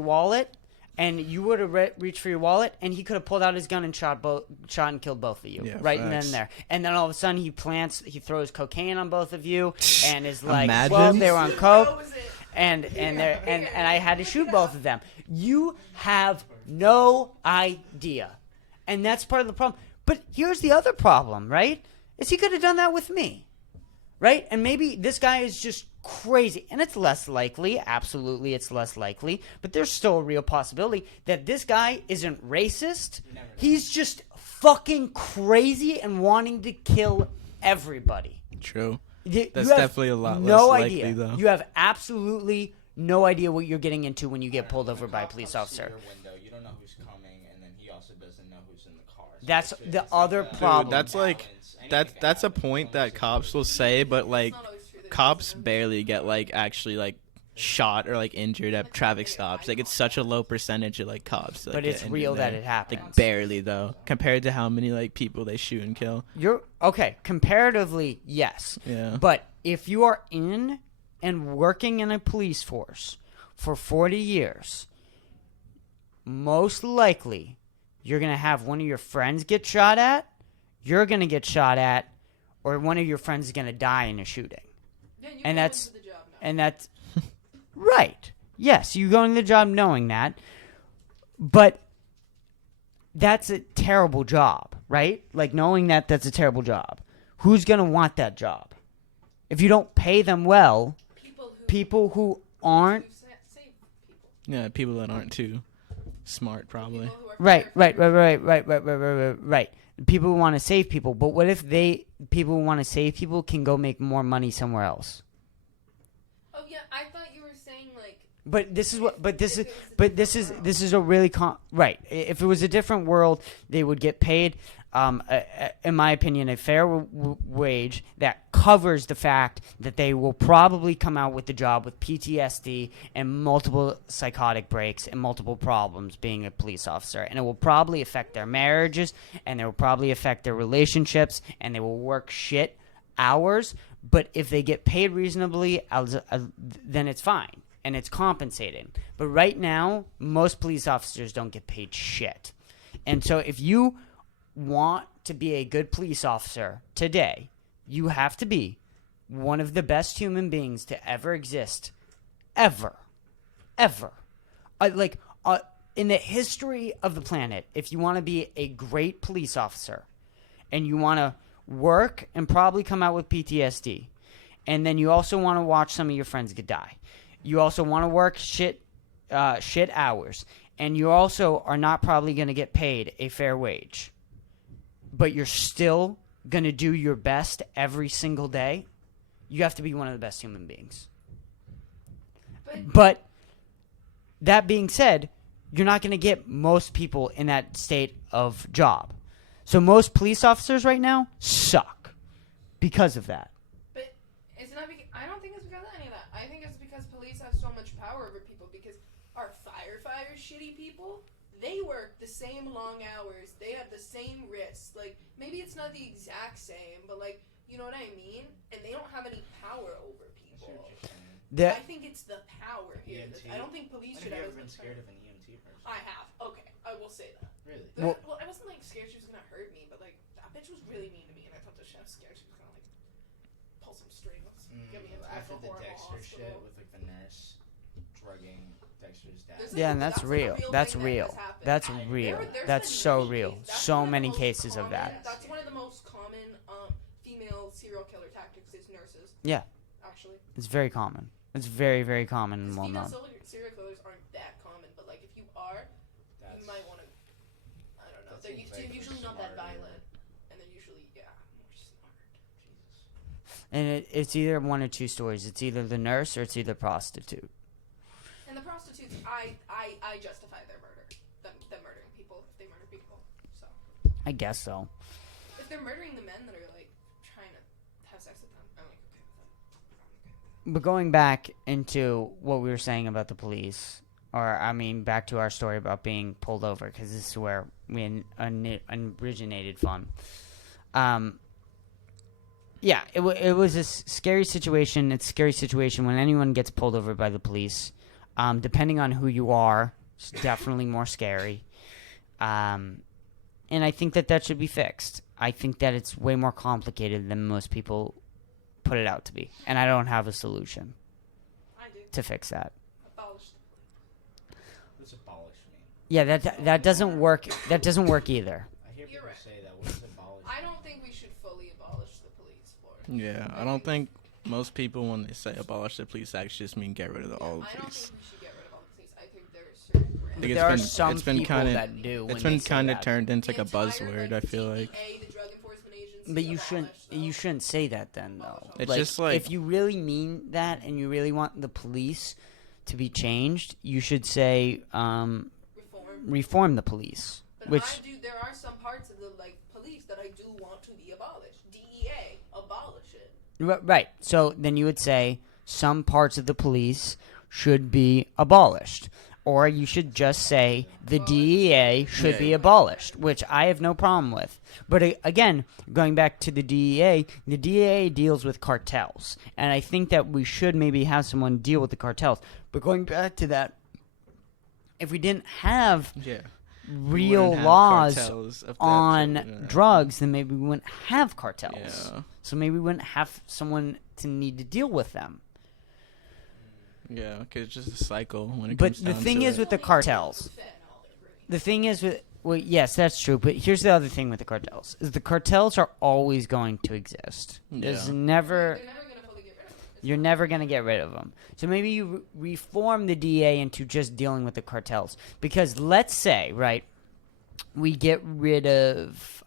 wallet, and you would have reached for your wallet, and he could have pulled out his gun and shot and killed both of you, right facts. and then there. And then all of a sudden he throws cocaine on both of you, and is like, Imagine. well, they were on coke, Knows it. and I had to shoot both of them. You have no idea, and that's part of the problem. But here's the other problem, right? Is he could have done that with me, right? And maybe this guy is just crazy, and it's less likely. Absolutely, it's less likely. But there's still a real possibility that this guy isn't racist. He's just fucking crazy and wanting to kill everybody. True. You That's have definitely a lot no less idea. likely, though. You have absolutely no idea what you're getting into when you get pulled over by a police officer. Your window, you don't know who's coming, and then he also doesn't know who's in the car. So That's it's the like other a problem. Dude, that's like that's a point that cops will say, but like It's not always true. cops barely get like actually like shot or like injured at traffic stops. Like it's such a low percentage of like cops. Like, But it's real that it happens. Like barely though, compared to how many like people they shoot and kill. You're okay. Comparatively, yes. Yeah. But if you are in and working in a police force for 40 years, most likely you're going to have one of your friends get shot at, you're going to get shot at, or one of your friends is going to die in a shooting. Yeah, you And go that's- into the job now. And that's right. Yes, you go into the job knowing that. But that's a terrible job, right? Like knowing that that's a terrible job. Who's going to want that job? If you don't pay them well, people who aren't who save people. Yeah, people that aren't too smart probably. People who are right. right. People who want to save people, but what if people who want to save people can go make more money somewhere else? Oh yeah, I thought you were saying like. But this is what. But this if is. it was a But this different is. world. This is a really right. If it was a different world, they would get paid. In my opinion, a fair wage that covers the fact that they will probably come out with the job with PTSD and multiple psychotic breaks and multiple problems being a police officer, and it will probably affect their marriages and it will probably affect their relationships, and they will work shit hours. But if they get paid reasonably, then it's fine and it's compensated. But right now, most police officers don't get paid shit, and so if you want to be a good police officer today, you have to be one of the best human beings to ever exist, ever. In the history of the planet, if you want to be a great police officer and you want to work and probably come out with PTSD, and then you also want to watch some of your friends get die, you also want to work shit hours, and you also are not probably going to get paid a fair wage, but you're still going to do your best every single day, you have to be one of the best human beings. But that being said, you're not going to get most people in that state of job. So most police officers right now suck because of that. But it's not because I don't think it's because of any of that. I think it's because police have so much power over people. Because our firefighters, shitty people, they work the same long hours. They have the same risks. Like maybe it's not the exact same, but like you know what I mean. And they don't have any power over people. I think it's the power here. EMT? I don't think police When should have you have ever as been much scared power. of an EMT person? I have. Okay, I will say that. Really? Well- Well, I wasn't like scared she was gonna hurt me, but like that bitch was really mean to me, and I thought that she was scared she was gonna like pull some strings, get me into After a the horrible Dexter hospital. shit with like the nurse drugging Dexter's dad. There's Yeah, like, and that's like, a real. real That's thing that real. has happened. That's There's real. been That's so many real. cases. That's So one of the many most cases of common- that. That's one of the most common female serial killer tactics is nurses. Yeah. Actually, It's very common. It's very, very common and because well female known. serial killers aren't that common, but like if you are, That's, you might want to. I don't know. that They're, seems they're like usually not that smarter. violent, and they're usually more smart. Jesus. And it's either one or two stories. It's either the nurse or it's either prostitute. And the prostitutes, I justify their murder. Them murdering people if they murder people. So I guess so. if they're murdering the men that are like trying to have sex with them, I'm like okay with that. But going back into what we were saying about the police, or I mean, back to our story about being pulled over, because this is where we originated from. Yeah, it was a scary situation. It's a scary situation when anyone gets pulled over by the police. Depending on who you are, it's definitely more scary. And I think that should be fixed. I think that it's way more complicated than most people put it out to be. And I don't have a solution I do. to fix that. Abolish. What's abolish mean? Yeah, that doesn't work. That doesn't work either. I hear You're people right. say that. What does abolish I mean? don't think we should fully abolish the police force. Yeah, I don't think most people when they say abolish the police actually just mean get rid of all the I don't police. think we should get rid of all the police. I think there are certain I brands. think There are it's been- some it's been people kinda- that do. It's when been they say kind of that. turned into like a The entire, buzzword. I feel like. DEA, the Drug Enforcement Agency, But you shouldn't. abolish them. You shouldn't say that then, though. It's just like- if you really mean that and you really want the police to be changed, you should say Reform. reform the police. But Which there are some parts of the police that I do want to be abolished. DEA, abolish it. right. So then you would say some parts of the police should be abolished. Or you should just say the DEA should be abolished, which I have no problem with. But again, going back to the DEA deals with cartels. And I think that we should maybe have someone deal with the cartels. But going back to that, if we didn't have real laws on drugs, then maybe we wouldn't have cartels. Yeah. So maybe we wouldn't have someone to need to deal with them. Yeah, because it's just a cycle when it But comes the down thing to is it. with the cartels, the thing is with, well, yes, that's true. But here's the other thing with the cartels: is the cartels are always going to exist. There's never. They're never gonna fully get rid of them. You're never going to get rid of them. So maybe you reform the DA into just dealing with the cartels. Because let's say, right, we get rid of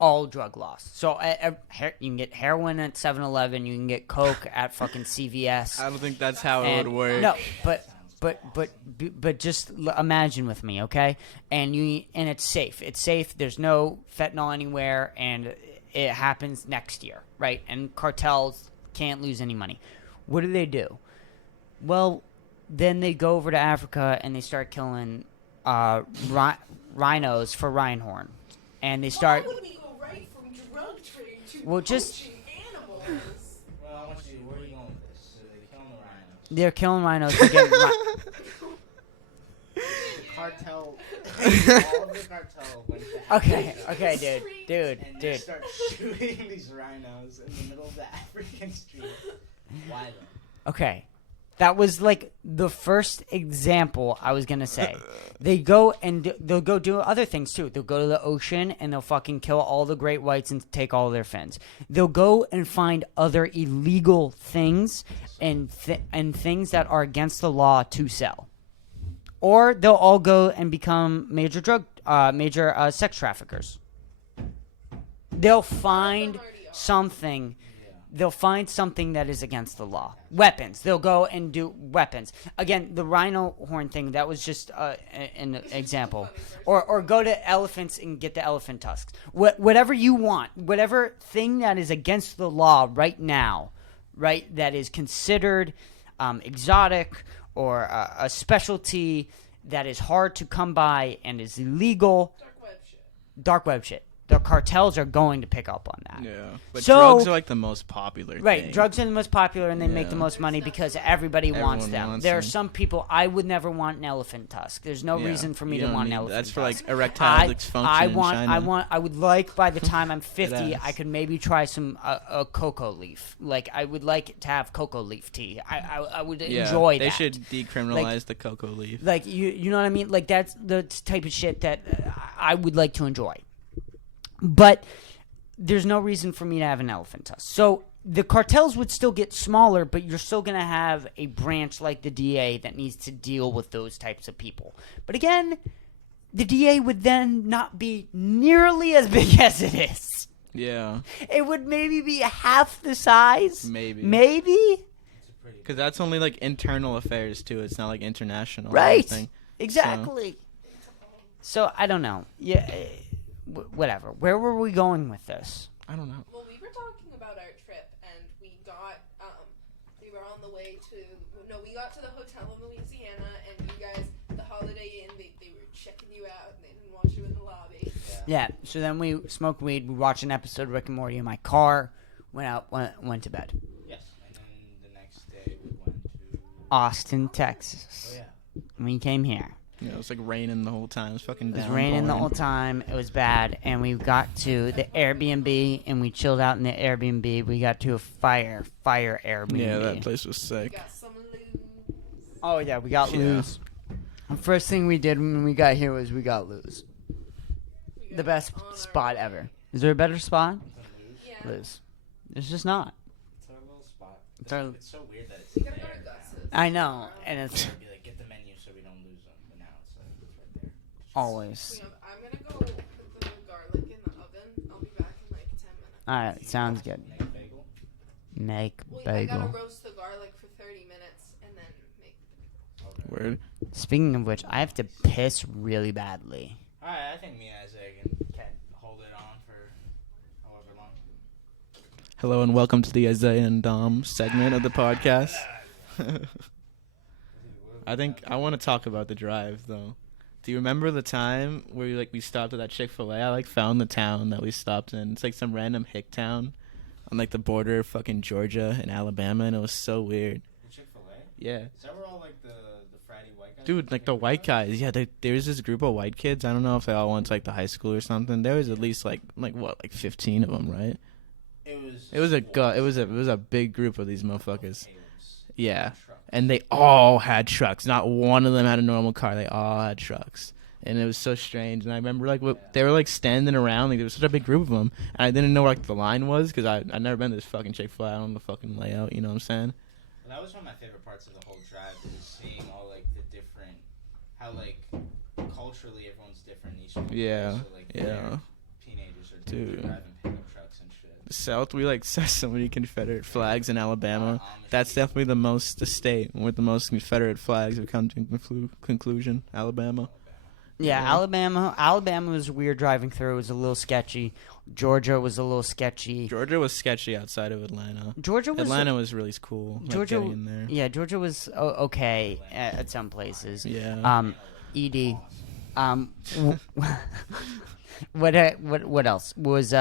all drug laws. So you can get heroin at 7-Eleven. You can get coke at fucking CVS. I don't think that's how it would work. No, but just imagine with me, okay? And it's safe. It's safe. There's no fentanyl anywhere, and it happens next year, right? And cartels can't lose any money. What do? Well, then they go over to Africa and they start killing rhinos for Reinhorn, and they start. Why would we go right from drug trade to just poaching animals? Well, I want you. Where are you going with this? So they killing the rhinos. They're killing rhinos. They're getting The cartel. All of the cartel went to Okay, Africa dude, and they start shooting these rhinos in the middle of the African street. Why though? Okay. That was like the first example I was going to say. They go and they'll go do other things too. They'll go to the ocean and they'll fucking kill all the great whites and take all their fins. They'll go and find other illegal things and things that are against the law to sell. Or they'll all go and become major sex traffickers. They'll find something. They'll find something that is against the law. Weapons. They'll go and do weapons. Again, the rhino horn thing, that was just an example. Or go to elephants and get the elephant tusks. Whatever you want. Whatever thing that is against the law right now, right, that is considered exotic or a specialty that is hard to come by and is illegal. Dark web shit. The cartels are going to pick up on that. Yeah, but So- drugs are like the most popular Right, thing. drugs are the most popular and they make the Yeah. most money because everybody wants Everyone them. wants There are them. some people, I would never want an elephant tusk. There's no Yeah, reason for me you to don't want an need- elephant That's for tusk. like erectile dysfunction in China. I would like by the time I'm 50, It I is. could maybe try some a cocoa leaf. Like I would like to have cocoa leaf tea. I would enjoy they that. should decriminalize the cocoa leaf. Like you know what I mean? Like that's the type of shit that I would like to enjoy. But there's no reason for me to have an elephant tusk. So the cartels would still get smaller, but you're still going to have a branch like the DA that needs to deal with those types of people. But again, the DA would then not be nearly as big as it is. Yeah, It would maybe be half the size. maybe. Maybe? It's a pretty. Because that's only like internal affairs too. It's not like international. or Right. anything. Exactly. So I don't know. Yeah, whatever. Where were we going with this? I don't know. Well, we were talking about our trip, and we were on the way to, we got to the hotel in Louisiana, and you guys, the Holiday Inn, they were checking you out, and they didn't want you in the lobby. Yeah, so then we smoked weed, we watched an episode of Rick and Morty in my car, went to bed. Yes, and then the next day we went to. Austin, Texas. Oh yeah. We came here. Yeah, it was like raining the whole time. It was fucking It was downpouring. raining the whole time. It was bad. And we got to the Airbnb, and we chilled out in the Airbnb. We got to a fire Airbnb. Yeah, that place was We sick. got some loot. Oh, yeah, we got Yeah. loose. The first thing we did when we got here was we got loose. We got The best on our spot way. ever. Is there a better spot? Yeah. Loose. There's just not. It's our little spot. It's our- It's so weird that it's We there. gotta go to Gus's. I know, and it's It'd be like, get the menu so we don't lose them. But now it's like, it's right there. always. I'm gonna go put the garlic in the oven. I'll be back in like 10 minutes. Alright, sounds good. Make a bagel. Make Well, I bagel. gotta roast the garlic for 30 minutes and then make. Okay. Word. Speaking of which, I have to piss really badly. Alright, I think me and Isaac can hold it on for however long. Hello and welcome to the Isaiah and Dom segment of the podcast. I think I want to talk about the drive though. Do you remember the time where we stopped at that Chick-fil-A? I found the town that we stopped in. It's some random hick town on the border of fucking Georgia and Alabama, and it was so weird. Chick-fil-A? Yeah. Is that where all the fratty white guys? Dude, the white guys. Yeah, there's this group of white kids. I don't know if they all went to the high school or something. There was at least 15 of them, right? It was a big group of these motherfuckers. Yeah. And they all had trucks. Not one of them had a normal car. They all had trucks. And it was so strange. And I remember they were standing around. There was such a big group of them. And I didn't know where the line was because I'd never been to this fucking Chick-fil-A. I don't know the fucking layout. You know what I'm saying? Well, that was one of my favorite parts of the whole drive, was seeing all the different, how culturally everyone's different in each one. Yeah. So, yeah. Teenagers are Dude. driving pickup trucks and shit. The South, we saw so many Confederate flags in Alabama. That's definitely the state with the most Confederate flags. We've come to conclusion. Alabama. Yeah, Alabama was weird driving through. It was a little sketchy. Georgia was a little sketchy. Georgia was sketchy outside of Atlanta. Atlanta was really cool. Georgia, getting in there. Yeah, Georgia was okay at some places. Yeah. Ed. What else was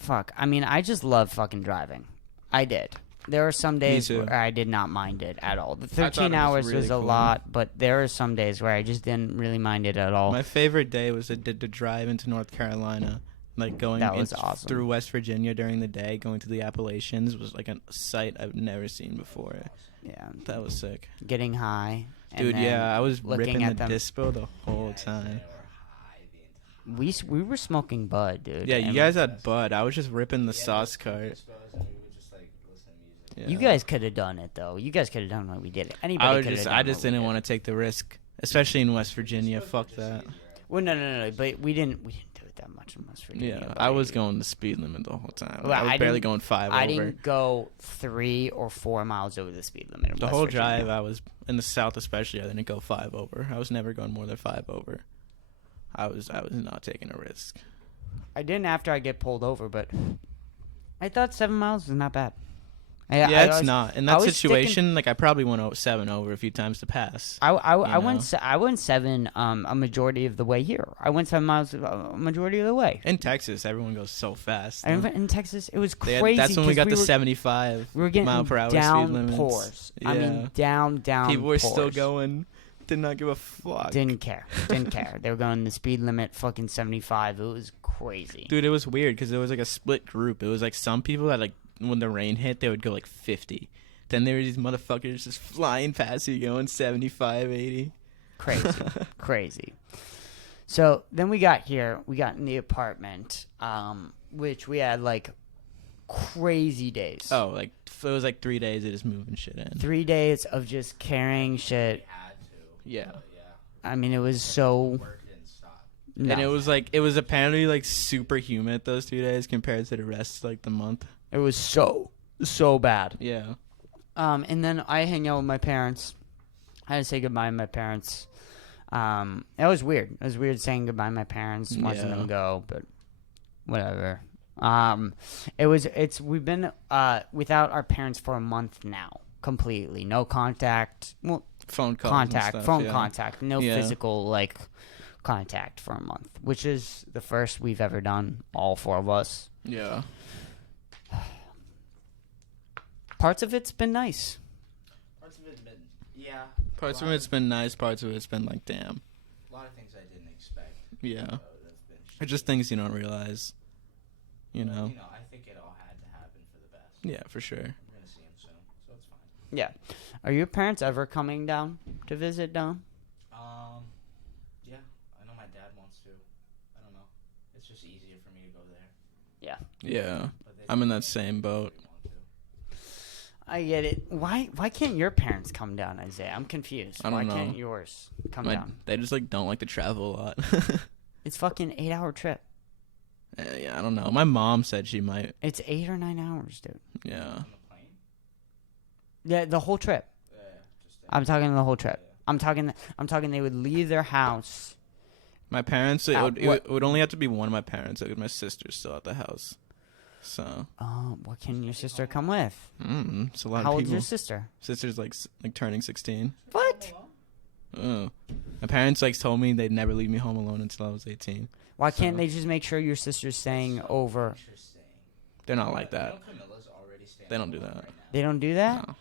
fuck. I mean, I just love fucking driving. I did. There are some days where I did not mind it at all. The 13 hours was a lot, but there are some days where I just didn't really mind it at all. My favorite day was to drive into North Carolina, going awesome. through West Virginia during the day, going to the Appalachians was a sight I've never seen before. Yeah, that was sick. Getting high, dude. Yeah, I was ripping at the dispo the whole time. We were smoking bud, dude. Yeah, you guys had bud. I was just ripping the sauce cart. Yeah. You guys could have done it though. You guys could have done what we did. Anybody I just didn't want to take the risk, especially in West Virginia. Fuck that. Well, no. But we didn't do it that much in West Virginia. Yeah, I was going the speed limit the whole time. Well, I was barely going 5 over. I didn't go 3 or 4 miles over the speed limit. The whole drive, I was in the South, especially. I didn't go 5 over. I was never going more than 5 over. I was not taking a risk. I didn't after I get pulled over, but I thought 7 miles was not bad. It's not. In that situation, I probably went 7 over a few times to pass. I went 7 a majority of the way here. I went 7 miles a majority of the way. In Texas, everyone goes so fast. In Texas, it was crazy. That's when we got the 75 mile per hour speed limits. Pours. Yeah. I mean, down. People were pours. still going. Did not give a fuck. Didn't care. They were going the speed limit, fucking 75. It was crazy. Dude, it was weird because it was a split group. It was some people that when the rain hit, they would go 50. Then there were these motherfuckers just flying past you going 75, 80. Crazy. So then we got here. We got in the apartment, which we had crazy days. Oh, it was 3 days of just moving shit in. 3 days of just carrying shit. Yeah. I mean, it was so. No. And it was apparently super humid those 2 days compared to the rest the month. It was so bad. Yeah. And then I hang out with my parents. I had to say goodbye to my parents. It was weird. It was weird saying goodbye to my parents, watching them go, but whatever. We've been without our parents for a month now, completely. No contact. Well, phone calls contact, and stuff, phone yeah. contact, no physical contact for a month, which is the first we've ever done, all 4 of us. Yeah. Parts of it's been nice. Parts of it's been nice. Parts of it's been damn. A lot of things I didn't expect. Yeah. It's just things you don't realize. You know. I think it all had to happen for the best. Yeah, for sure. I'm gonna see him soon, so it's fine. Yeah. Are your parents ever coming down to visit, Dom? Yeah. I know my dad wants to. I don't know. It's just easier for me to go there. Yeah. Yeah. I'm in that same boat. I get it. Why can't your parents come down, Isaiah? I'm confused. I don't know. Why can't yours come down? They just don't like to travel a lot. It's fucking 8-hour trip. Yeah, I don't know. My mom said she might. It's 8 or 9 hours, dude. Yeah. On the plane? Yeah, the whole trip. Yeah, I'm talking the whole trip. I'm talking they would leave their house, My parents, it would only have to be one of my parents. Like, my sister's still at the house. So. What can your sister come with? It's a lot How of old's people. your sister? Sister's like turning 16. What? Oh. My parents told me they'd never leave me home alone until I was 18. Why can't they just make sure your sister's staying over? They're not like that. They don't do that. They don't do that? No.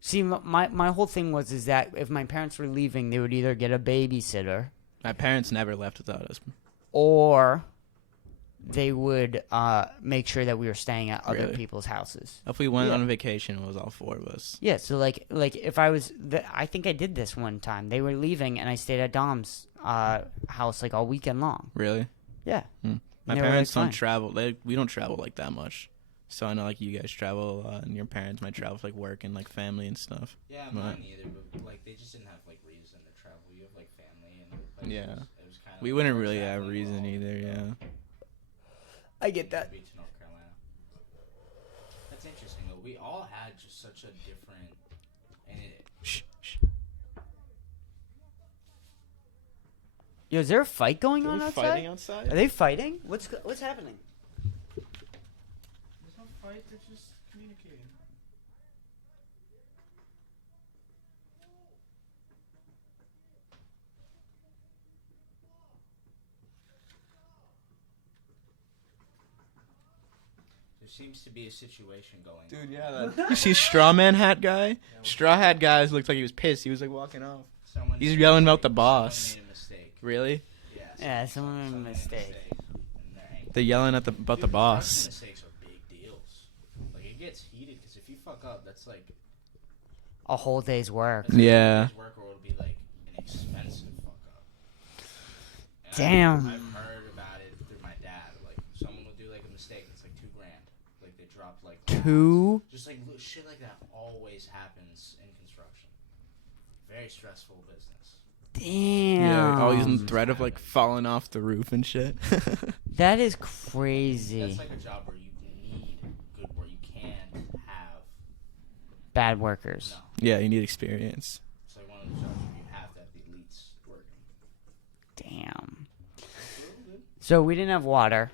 See, my whole thing is that if my parents were leaving, they would either get a babysitter. My parents never left without us. Or they would make sure that we were staying at other Really? people's houses. If we went on a vacation, it was all 4 of us. Yeah, so like if I was, I think I did this one time. They were leaving, and I stayed at Dom's house like all weekend long. Really? Yeah. My They were, parents like, don't fine. travel. We don't travel like that much. So I know like you guys travel a lot, and your parents might travel for like work and like family and stuff. Yeah, mine either, but like they just didn't have like reason to travel. You have like family and other places. Yeah. It was kind of We like, wouldn't we're really have traveling reason all either. over, Yeah. I get that. Beach, North Carolina. That's interesting though. We all had just such a different. And Shh. Yo, is there a fight going on outside? outside? Are they fighting? What's happening? There's no fight. They're just communicating. there seems to be a situation going. Dude, yeah. You see straw man hat guy? Straw hat guys looked like he was pissed. He was like walking off. Someone He's made a yelling about mistake. the boss. Someone made a mistake. Really? Yeah, someone made a mistake. And they're angry. They're yelling at about the Dude, boss. production mistakes are big deals. Like it gets heated because if you fuck up, that's like A whole day's work. that's like Yeah. a day's work, or it'll be like an expensive fuck up. And Damn. I've heard about it through my dad. Like someone will do like a mistake. It's like $2,000. Like they drop like Two? Just like shit like that always happens in construction. Very stressful business. Damn. Yeah, always in threat of like falling off the roof and shit. That is crazy. That's like a job where you need good work. You can have Bad workers. no. Yeah, you need experience. It's like one of those jobs where you have to have the elites working. Damn. So we didn't have water.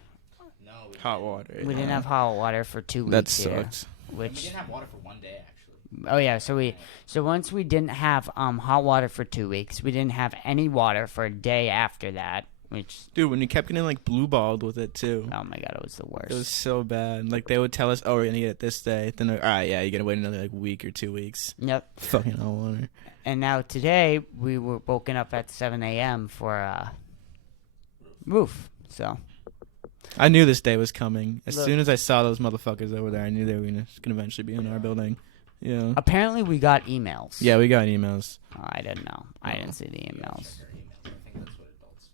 No, Hot water. We didn't have hot water for 2 weeks That here, sucked. And we which didn't have water for one day actually. oh yeah, so once we didn't have hot water for 2 weeks, we didn't have any water for a day after that, which Dude, when you kept getting like blue balled with it too. oh my god, it was the worst. It was so bad. Like they would tell us, "Oh, we're gonna get it this day." Then, all right, yeah, you gotta wait another like week or 2 weeks. Yep. Fucking hot water. And now today we were woken up at 7 a.m. for roof. So I knew this day was coming. As Look. soon as I saw those motherfuckers over there, I knew they were gonna eventually be in our building. Yeah. apparently we got emails. Yeah, we got emails. Oh, I didn't know. I didn't see the emails. Check our emails. I think that's what adults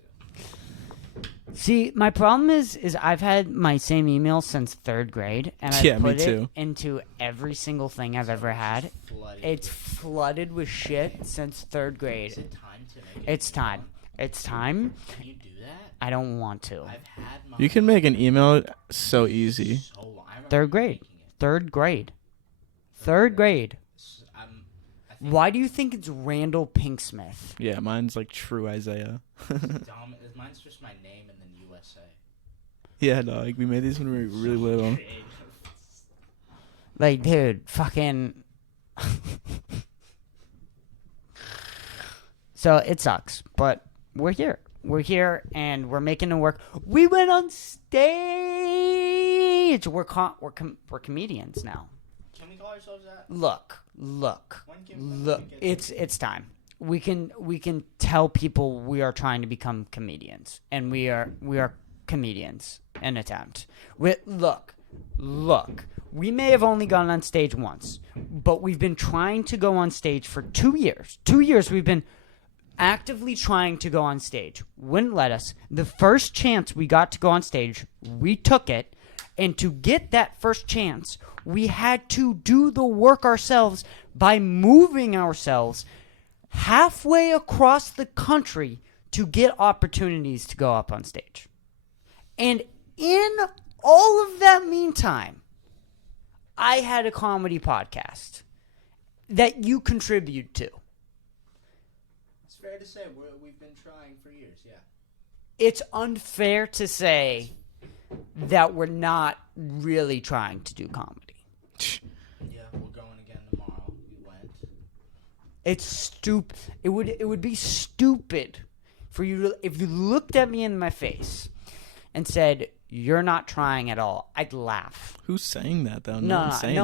do. See, my problem is I've had my same email since 3rd grade, and I Yeah, me put it too. into every single thing I've ever had. Flooded It's with- flooded with shit since 3rd grade. Is it time to make it? It's time. It's time. Can you do that? I don't want to. I've had my You can make an email so easy. so long. I remember 3rd grade. making it. 3rd grade. 3rd grade. I think Why do you think it's Randall Pinksmith? Yeah, mine's like true Isaiah. dumb. Mine's just my name and then USA. Yeah, dog. We made these when we were really little. Creative. Like, dude, fucking. So it sucks, but we're here. We're here, and we're making it work. We went on stage. We're comedians now. Can we call ourselves that? Look. When can we get It's time. We can tell people we are trying to become comedians, and we are comedians. An attempt. Look. We may have only gone on stage once, but we've been trying to go on stage for 2 years. 2 years we've been actively trying to go on stage. Wouldn't let us. The first chance we got to go on stage, we took it. And to get that first chance, we had to do the work ourselves by moving ourselves halfway across the country to get opportunities to go up on stage. And in all of that meantime, I had a comedy podcast that you contribute to. It's fair to say we've been trying for years. Yeah. it's unfair to say that we're not really trying to do comedy. Yeah, we're going again tomorrow. We went. It's stupid. It would be stupid for you to, if you looked at me in my face and said, "You're not trying at all," I'd laugh. Who's saying that though? No one's that. saying that.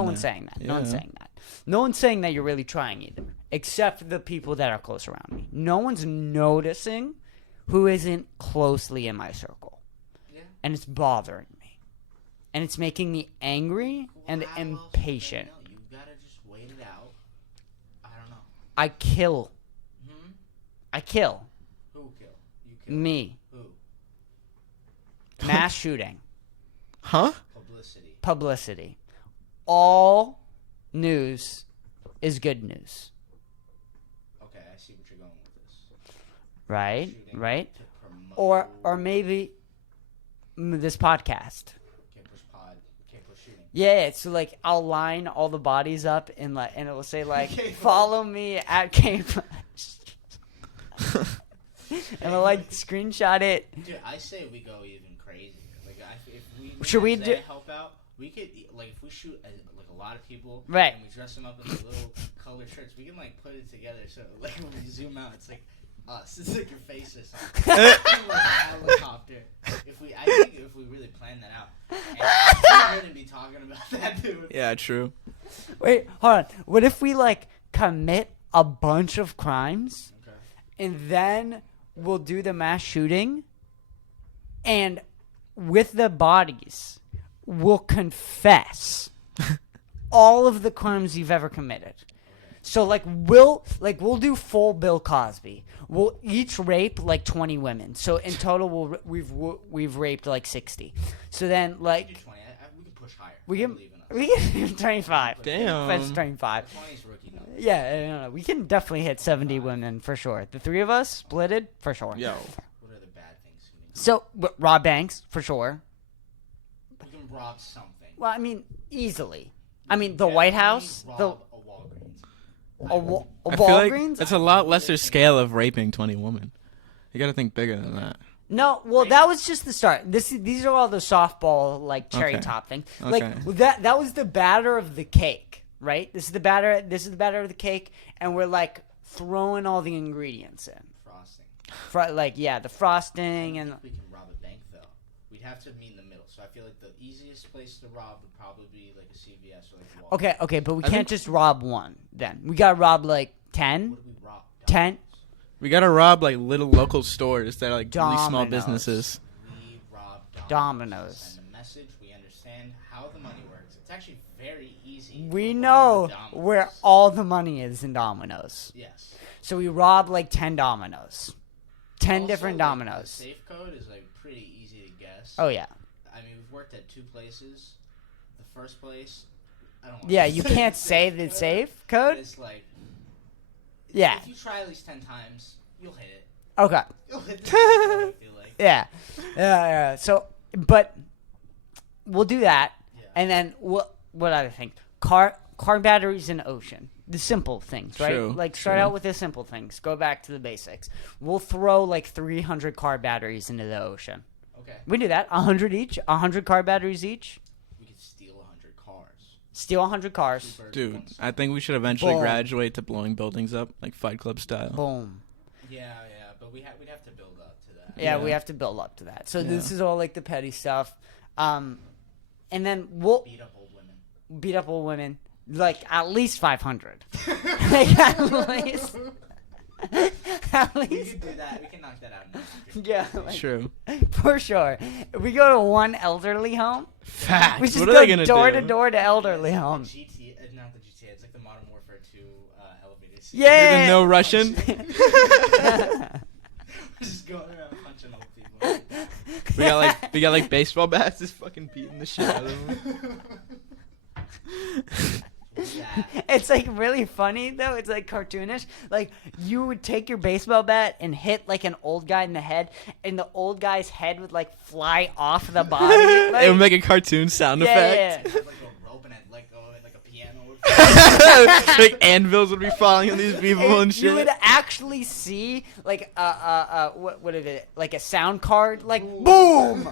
No one's saying that. No one's saying that you're really trying either, except the people that are close around me. No one's noticing who isn't closely in my circle. Yeah. And it's bothering me. And it's making me angry and impatient. You gotta just wait it out. I don't know. I kill. I kill. Who kill? You kill. Me. Who? Mass shooting. Huh? Publicity. All news is good news. Okay, I see what you're going with this. Right? Shooting Right? to Or maybe this podcast. Kpush shooting. Yeah, so like I'll line all the bodies up and it will say like follow me at Kpush. And I'll like screenshot it. Dude, I say we go even crazy. Like if we Should we help out, we could like if we shoot like a lot of people, right? And we dress them up in little colored shirts, we can like put it together so like when we zoom out, it's like us. It's like your face or something. Like a helicopter. I think if we really plan that out, and we wouldn't be talking about that, dude. Yeah, true. Wait, hold on. What if we like commit a bunch of crimes, and then we'll do the mass shooting, and with the bodies, we'll confess all of the crimes you've ever committed. So we'll do full Bill Cosby. We'll each rape like 20 women. So in total, we've raped like 60. So then like we can push higher. We can 25. Damn. That's 25. 20 is rookie number. Yeah, no, we can definitely hit 70 women for sure. The three of us splitted for sure. Yo. What are the bad things? So rob banks for sure. We can rob something. Well, I mean easily. I mean the White House. Rob a Walgreens. A I feel like Walgreens? it's a lot lesser scale of raping 20 women. You got to think bigger than that. No, well, that was just the start. These are all the softball, like, cherry top things. Like, that was the batter of the cake, right? This is the batter of the cake, and we're, like, throwing all the ingredients in. Frosting. The frosting and... We can rob a bank, though. We'd have to meet in the middle. So I feel like the easiest place to rob would probably be, like, a CVS or, like, a Walgreens. Okay, but we can't just rob one, then. We gotta rob, like, 10? What do we rob? 10? We gotta rob like little local stores that are like really small Domino's. businesses. We rob Domino's. Send a message. We understand how the money works. It's actually very easy. We know where all the money is in Domino's. Yes. So we rob like 10 Domino's. 10 Also, different like, Domino's. The safe code is like pretty easy to guess. Oh yeah. I mean, we've worked at 2 places. The first place, I don't want Yeah, to you say can't the say the safe code? It's like, Yeah. if you try at least 10 times, you'll hit it. Okay. You'll hit the safe code, I feel like. Yeah. So, but we'll do that, Yeah. and then what other thing? Car batteries in ocean. The simple things, right? True, Like start out with the simple things. Go back to the basics. We'll throw like 300 car batteries into the ocean. Okay. We do that. 100 each. 100 car batteries each. We could steal 100 cars. Steal 100 cars. Dude, I think we should eventually Boom. graduate to blowing buildings up, like Fight Club style. Boom. Yeah, but we'd have to build up to that. Yeah, Yeah. we have to build up to that. So Yeah. this is all like the petty stuff. And then we'll Beat up old women. beat up old women. Like at least 500. Like at least. At We least. could do that. We can knock that out. Yeah, like, True. for sure. If we go to one elderly home, Facts. we just What are they go gonna door do? to door to elderly It's homes. Like not the GTA. It's like the Modern Warfare 2 elevators. Yeah. You're the no Russian. We're just going around punching old people. we got like baseball bats, just fucking beating the shit out of them. Yeah. It's like really funny though. It's like cartoonish. Like you would take your baseball bat and hit like an old guy in the head, and the old guy's head would like fly off the body. Like, It would make a cartoon sound effect. yeah. I'd like a rope and I'd let go of it like a piano would Like anvils would be falling on these people and shit. You would actually see like what is it? Like a sound card, like boom,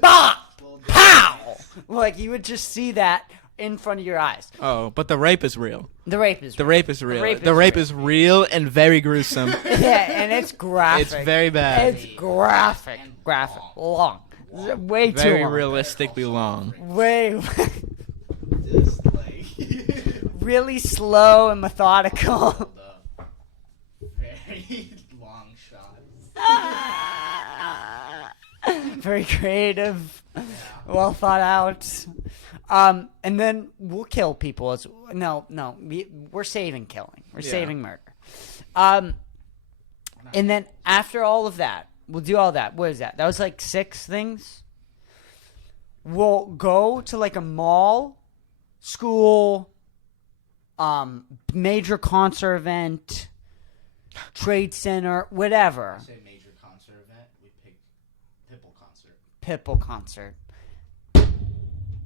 bop, pow. Like you would just see that in front of your eyes. Oh, but the rape is real. The rape is The real. rape is real. The rape is real and very gruesome. Yeah, and it's graphic. It's very bad. It's graphic. Graphic. Long. Way too Very long. realistically long. Way. Just like Really slow and methodical. the very long shots. Very creative. Well thought out. And then we'll kill people. We're saving killing. We're saving murder. And then after all of that, we'll do all that. What is that? That was like 6 things. We'll go to like a mall, school, major concert event, trade center, whatever. I say major concert event. We picked Pitbull concert. Pitbull concert.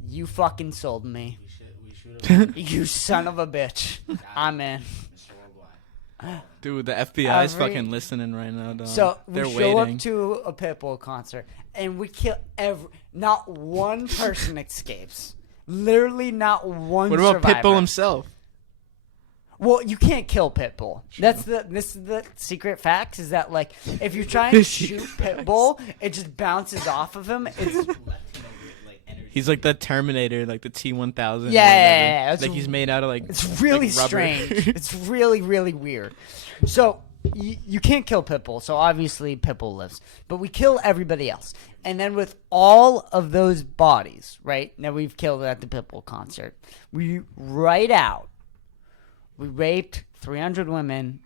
You fucking sold me. We should have. You son of a bitch. I'm in. Mr. Worldwide. Dude, the FBI is Every- fucking listening right now, dog. So They're we show waiting. up to a Pitbull concert and we kill not one person escapes. Literally not one. What about survivor. Pitbull himself? Well, you can't kill Pitbull. This is the secret fact is that like if you're trying to shoot Pitbull, it just bounces off of him. It's He's like the Terminator, like the T-1000. Yeah. Like he's made out of like. It's really like rubber. strange. It's really, really weird. So you can't kill Pitbull. So obviously Pitbull lives, but we kill everybody else. And then with all of those bodies, right now we've killed at the Pitbull concert, we write out. We raped 300 women.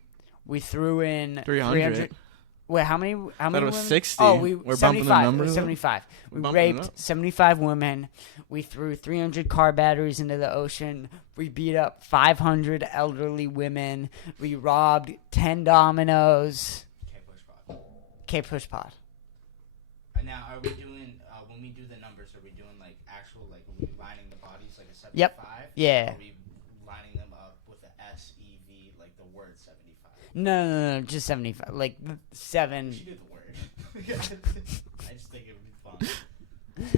We threw in 300. Wait, how many? How many? it was women? 60. Oh, We're bumping the 75. numbers up? 75. We Bumping it raped up. 75 women. We threw 300 car batteries into the ocean. We beat up 500 elderly women. We robbed 10 dominoes. Kpush pod. Now, are we doing when we do the numbers? Are we doing like actual like are we lining the bodies like a 75? Yep. Yeah. Or are we lining them up with the SEV like the word 75? No, just 75. Like 7. We should do the word. I just think it would be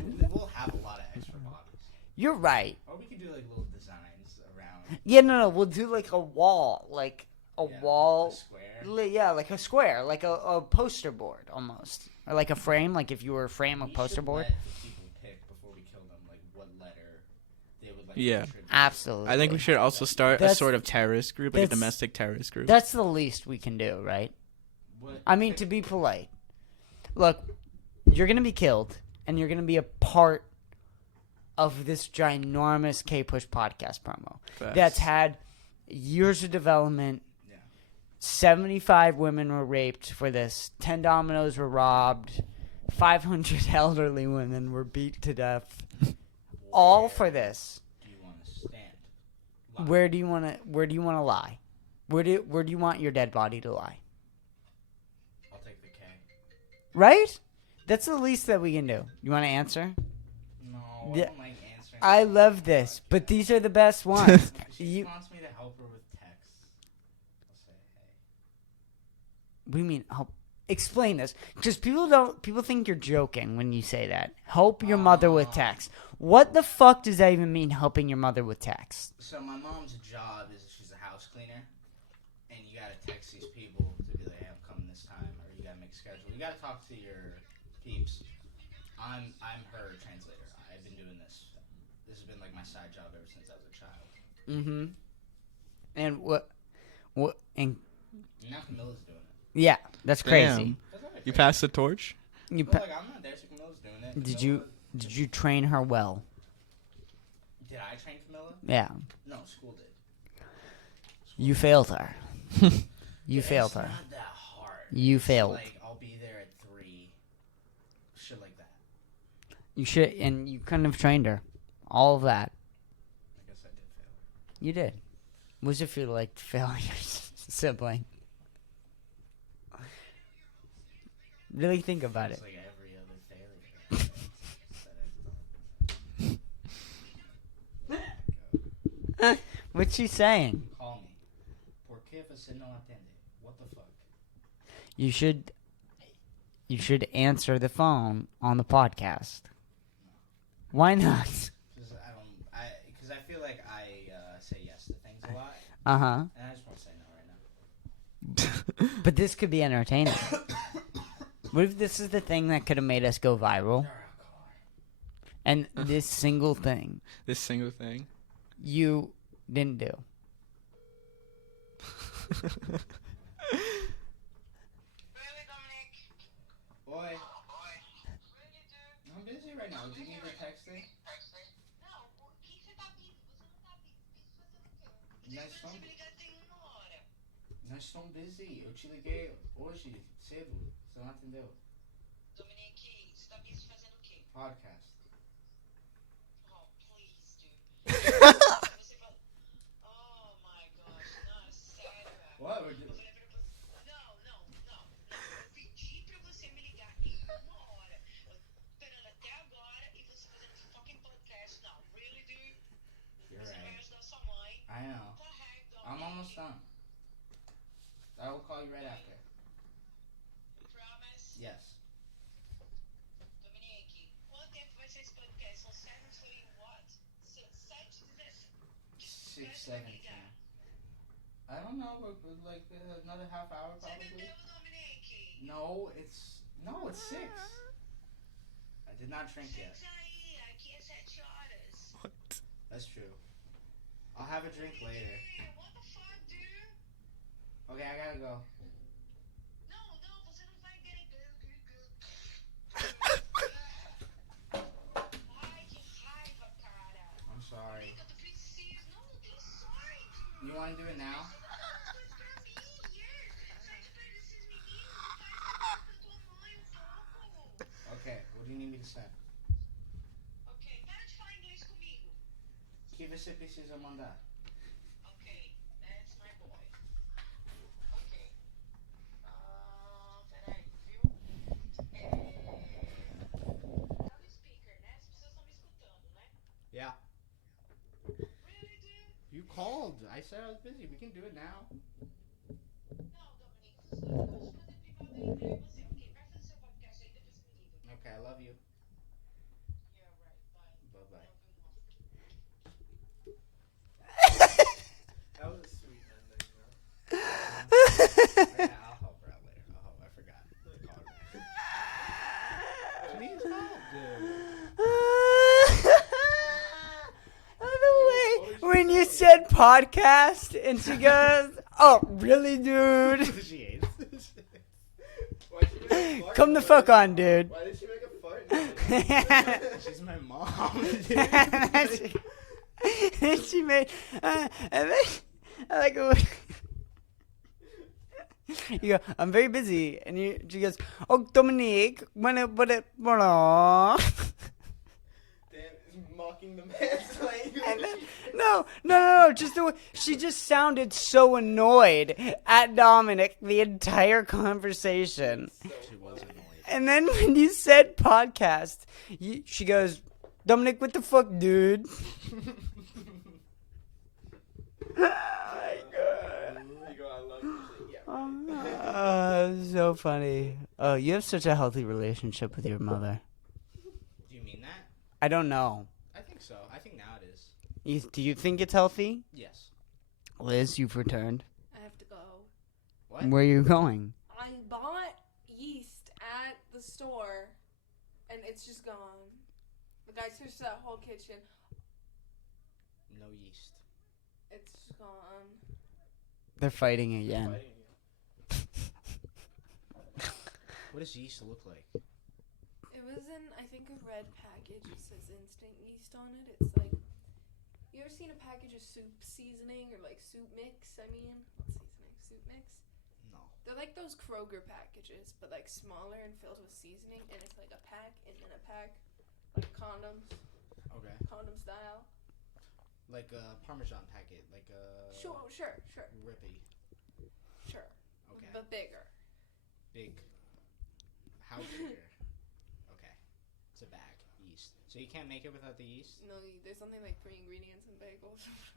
fun. We'll have a lot of extra bodies. You're right. Or we could do like little designs around. Yeah, no. We'll do like a wall. Like a wall. A square. Yeah, like a square. Like a poster board almost. Or like a frame. Like if you were a frame of poster board. Let the people pick before we kill them, like what letter they would like. Yeah. contribute. Absolutely. I think we should also start a That's- sort of terrorist group, like a that's- domestic terrorist group. That's the least we can do, right? What- I mean, to be polite. Look, you're going to be killed, and you're going to be a part of this ginormous Kpush podcast promo Facts. that's had years of development. Yeah. 75 women were raped for this. 10 dominoes were robbed. 500 elderly women were beat to death. All for this. Do you want to stand? Where do you want to lie? Where do you want your dead body to lie? I'll take the K. Right? That's the least that we can do. You want to answer? No, Yeah. I don't like answering. I love this, but these are the best ones. She You, wants me to help her with texts. I'll say, hey. what do you mean help? Explain this, because people think you're joking when you say that. Help your mother with text. What the fuck does that even mean? Helping your mother with text? So my mom's job is she's a house cleaner, and you gotta text these people to be like, hey, I'm coming this time, or you gotta make a schedule. You gotta talk to your peeps. I'm her translator. I've been doing this. This has been like my side job ever since I was a child. Mm-hmm. And and Now Camilla's doing it. yeah, that's crazy. Damn. That's not You crazy. passed the torch? You But, pa- like, I'm not there, so Camilla's doing it. did you train her well? Did I train Camilla? Yeah. No, school did. You failed her. You failed It's her. not that hard. You It's failed. Like, I'll be there at 3. Shit like that. You should, and you couldn't have trained her. All of that. I guess I did fail. You did. What does it feel like to fail your sibling? Really think about it. It's like every other failure. What's she saying? Call me. ¿Por qué você não atende? What the fuck? You should answer the phone on the podcast. Why not? Because I feel like I say yes to things a lot. Uh-huh. And I just want to say no right now. But this could be entertaining. What if this is the thing that could have made us go viral? And this single thing you didn't do. Boy. I'm busy right now. Do you need a texting? Nós estamos busy. Eu te liguei hoje, cedo. Você não atendeu. Dominique, você tá busy fazendo o quê? Podcast. Oh, please, dude. Você fala... Oh, my gosh. Não, sério. What? Não. Eu pedi pra você me ligar em 1 hora. Eu esperando até agora e você fazendo fucking podcast. Não, really, dude? You're Você vai right. ajudar sua mãe. I know. Correto, Dominique. I'm almost done. I will call you right after. Promise? Yes. Dominique, quanto tempo vai ser esse podcast? São 7 what? 6, 7, 10. I don't know, but like another half hour Você probably. bebeu, Dominique? No, it's 6. I did not drink yet. 6 aí, aqui é 7 horas. What? That's true. I'll have a drink later. Hey, what the fuck, dude? Okay, I gotta go. Não, você não vai querer. Ai, que raiva, cara. I'm sorry. Dominique, eu preciso. Não tem sorry, dude. You wanna do it now? Não, mas pra mim, yes. Sai de perto desses meninos. Faz pra tua mãe um pouco. Okay, what do you need me to send? Ok, para de falar inglês comigo. O que você precisa mandar? Ok, that's my boy. Ok. Peraí, viu? Tá no speaker, né? As pessoas estão me escutando, né? Yeah. Really, dude? You called. I said I was busy. We can do it now. Não, Dominique, você não pode fazer privado aí pra você. Ok, vai fazer seu podcast aí, depois você me liga. Okay, I love you. Yeah, right, bye. Bye bye. Love you more. That was a sweet ending, though. Okay, I'll help her out later. I forgot. I called her back. She needs help, dude. When you said podcast and she goes, "Oh, really, dude? She hates this. Why'd she make a fart Come the noise? fuck on, dude." Why did she make a fart noise? She's my mom, dude. And she made, and then I like it. You go, "I'm very busy," and she goes, "Oh, Dominique, when it, Damn, mocking the man's language. And then, no, just the way she just sounded so annoyed at Dominic the entire conversation. She was annoyed. And then when you said podcast, she goes, "Dominic, what the fuck, dude?" Oh my god. You go, I love you. She's like, yeah. So funny. Oh, you have such a healthy relationship with your mother. Do you mean that? I don't know. I think so. I think now it is. Do you think it's healthy? Yes. Liz, you've returned. I have to go. What? Where are you going? I bought yeast at the store, and it's just gone. The guy searched that whole kitchen. No yeast. It's just gone. They're fighting again. Fighting you. What does yeast look like? It was in, I think, a red package. It says instant yeast on it. It's like, you ever seen a package of soup seasoning or like soup mix? Not seasoning, soup mix. No. They're like those Kroger packages, but like smaller and filled with seasoning, and it's like a pack and then a pack, like condoms, Okay. condom style. Like a Parmesan packet, like a Sure. Rippy. Sure. Okay. But bigger. Big. How bigger? Okay. It's a bag. Yeast. So you can't make it without the yeast? No, there's something like 3 ingredients in bagels. Yeast.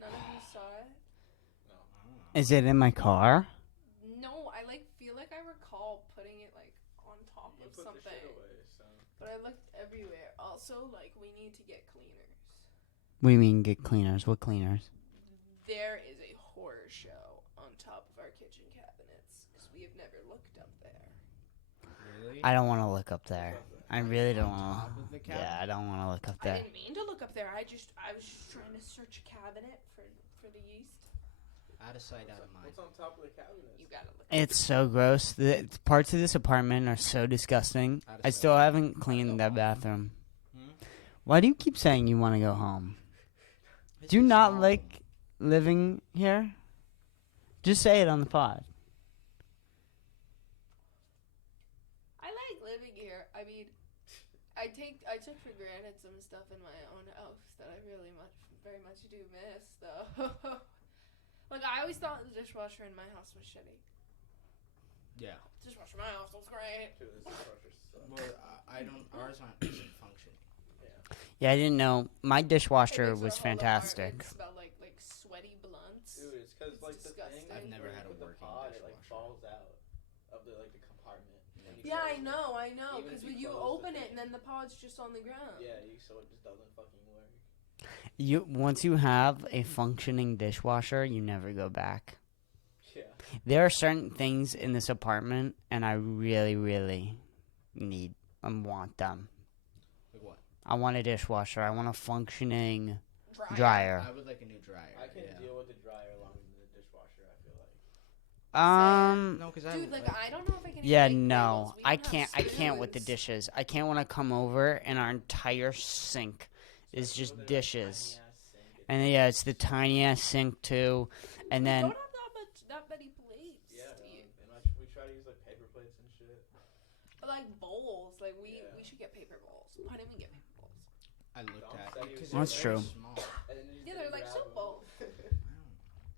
None of you saw it? Is it in my car? No, I feel like I recall putting it on top You of put the something. shit away, so. But I looked everywhere. Also, we need to get cleaners. What do you mean get cleaners? What cleaners? There is a horror show on top of our kitchen cabinets because we have never looked up there. Really? I don't want to look up there. I really don't want top of the to. Yeah, I don't want to look up I there. didn't mean to look up there. I was just trying to search a cabinet for the yeast. Out of sight, out of mind. What's on top of the cabinet? You gotta look. It's so gross. The parts of this apartment are so disgusting. Out of I sight. still haven't cleaned that bathroom. Hmm? Why do you keep saying you want to go home? It's Do you just not small. like living here? Just say it on the pod. I like living here. I mean, I took for granted some stuff in my own house that I very much do miss, though. I always thought the dishwasher in my house was shitty. Yeah. Dishwasher in my house was great. Dude, this dishwasher sucks. Well, I don't. Ours isn't functioning. Yeah, I didn't know. My It dishwasher makes our was whole fantastic. apartment smell like sweaty blunts. Dude, it's because It's the thing. disgusting. I've never when had you a put the working pod, it dishwasher. falls out of the compartment. And you Yeah, close I it. know. Even Because if when you you close the open it thing. and then the pod's just on the ground. Yeah, so it just doesn't fucking work. Once you have a functioning dishwasher, you never go back. Yeah. There are certain things in this apartment, and I really, really need and want them. Like what? I want a dishwasher. I want a functioning Dryer. dryer. I would like a new dryer. I can yeah. deal with the dryer longer than the dishwasher, I feel like. No, because Dude, I don't know if I can. Yeah, even make no, bagels. We I don't have can't. I can't with the spoons. dishes. I can't when I come over and our entire sink is Especially just with their dishes. tiny-ass sink, And yeah, it's the tiny ass sink too. And We then don't have that many plates. Yeah, to use. and we try to use paper plates and shit. But bowls, we Yeah. should get paper bowls. Why didn't we get paper bowls? I looked Don't at say it you because said they're That's very true. small. And then you just Yeah, gotta they're like grab soap 'em. bowls.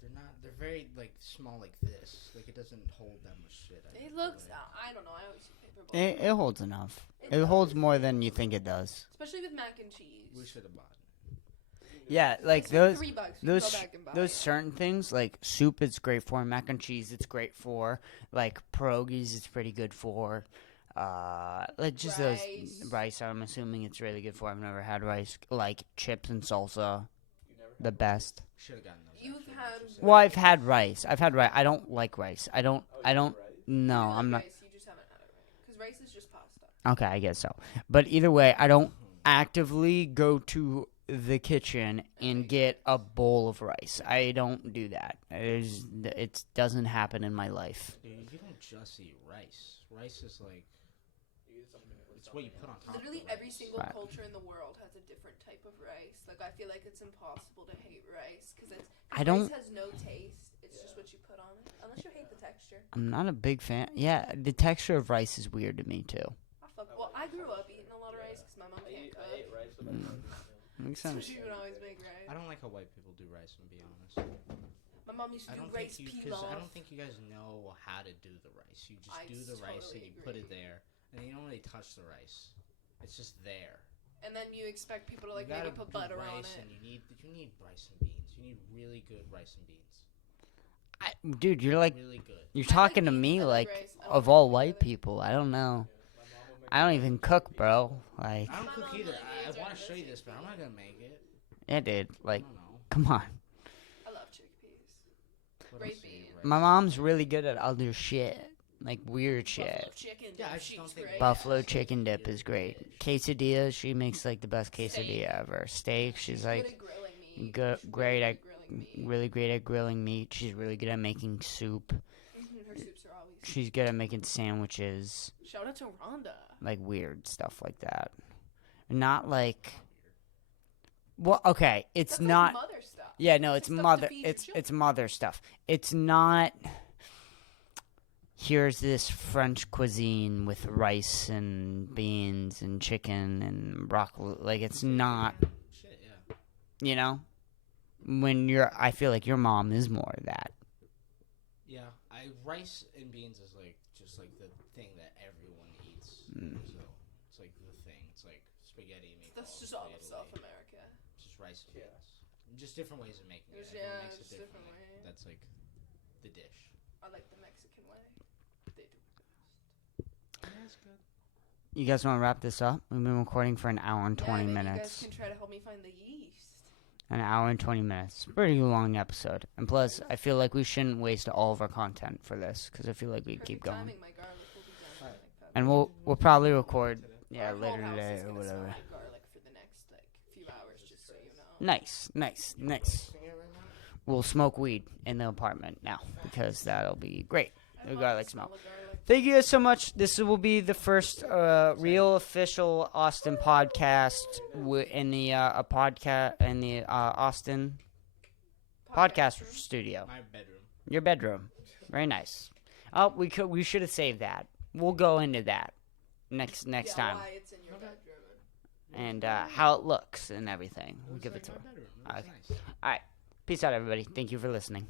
They're not. They're very small like this. It doesn't hold that much shit. I It feel looks. like. I don't know. I always use paper bowls. it holds enough. It does. holds more than you think it does. Especially with mac and cheese. We should have bought it. Yeah, like It's those $3. You can those go back and buy those it. certain things like soup it's great for, mac and cheese it's great for, like pierogies it's pretty good for. Just those rice I'm assuming it's really good for. I've never had rice, like chips and salsa, You never the best. Should have gotten those. You've actually, had just Well, I've had rice. I don't like rice. I don't Oh, I don't right? no, You like I'm not rice, you just haven't had it right. Because rice is just pasta. Okay, I guess so. But either way, I don't actively go to the kitchen and get a bowl of rice. I don't do that. It doesn't happen in my life. Dude, you don't just eat rice. Rice is like You eat something with it's what you put on top. Literally of the every rice. single Right. culture in the world has a different type of rice. I feel like it's impossible to hate rice because don't- rice has no taste. It's just what you put on it. Unless you hate the texture. I'm not a big fan. Yeah, the texture of rice is weird to me too. Well, I grew up eating a lot of rice because my mom I can't ate cook. rice with Makes So sense. she would always make rice. I don't like how white people do rice. To be honest, My mom used to I do don't rice think because I pilaf. don't think you guys know how to do the rice. You just I do the rice and totally you put it agree. there, and you don't really touch the rice. It's just there. And then you expect people to You maybe gotta put do butter on rice, it. and you need rice and beans. You need really good rice and beans. Dude, you're like Really good. you're I like talking to beans, me I like like rice, I don't of like all rice white either. people. I don't know. My mom would make I don't even cook, bro. Like, I don't My cook mom either. really I needs want our to show you recipe. this, but I'm not gonna make it. yeah, dude. I Like, don't know. come on. I love chickpeas. What Great else do you beans. rice? My mom's really good at other shit, like weird Buffalo shit. chicken. Yeah, I dip, just she's don't think great. Buffalo chicken dip is great. Quesadilla, she makes like the best quesadilla ever. Steak, she's She's like good at grilling meat. good, She's great really at good grilling meat. really great at grilling meat. She's really good at making soup. Her soups are always. She's good at making sandwiches, Shout out to Rhonda. like weird stuff like that. Not like, well, okay, it's That's not. like mother stuff. Yeah, no, It's it's stuff to mother. feed your It's children. mother stuff. It's not. Here's this French cuisine with rice and beans and chicken and broccoli. Like it's not. Shit, yeah. You know, I feel like your mom is more of that. Yeah, rice and beans is just like the thing that everyone eats. Mm. So it's like the thing. It's like spaghetti, meatballs, That's just all of Italy. South America. It's just rice and Yeah. beans. Just different ways of making it. Yeah, Everyone makes it's it different differently. way. That's like the dish. I like the Mexican way. They do. That's good. You guys want to wrap this up? We've been recording for an hour and 20 maybe minutes. You guys can try to help me find the yeast. An hour and 20 minutes. Pretty long episode. And plus, I feel like we shouldn't waste all of our content for this because I feel like we keep going. Timing, my garlic will be done. Alright. And we'll probably record Our whole later house today is or gonna whatever. smell like garlic for the next few hours, just so you know. Nice. We'll smoke weed in the apartment now because that'll be great. The garlic smell. Thank you guys so much. This will be the first real official Austin podcast in the Austin podcast studio. My bedroom. Your bedroom. Very nice. Oh, we should have saved that. We'll go into that next time. Why it's in your bedroom. And how it looks and everything. We'll give it to her. My bedroom. Okay. Nice. All right. Peace out, everybody. Thank you for listening.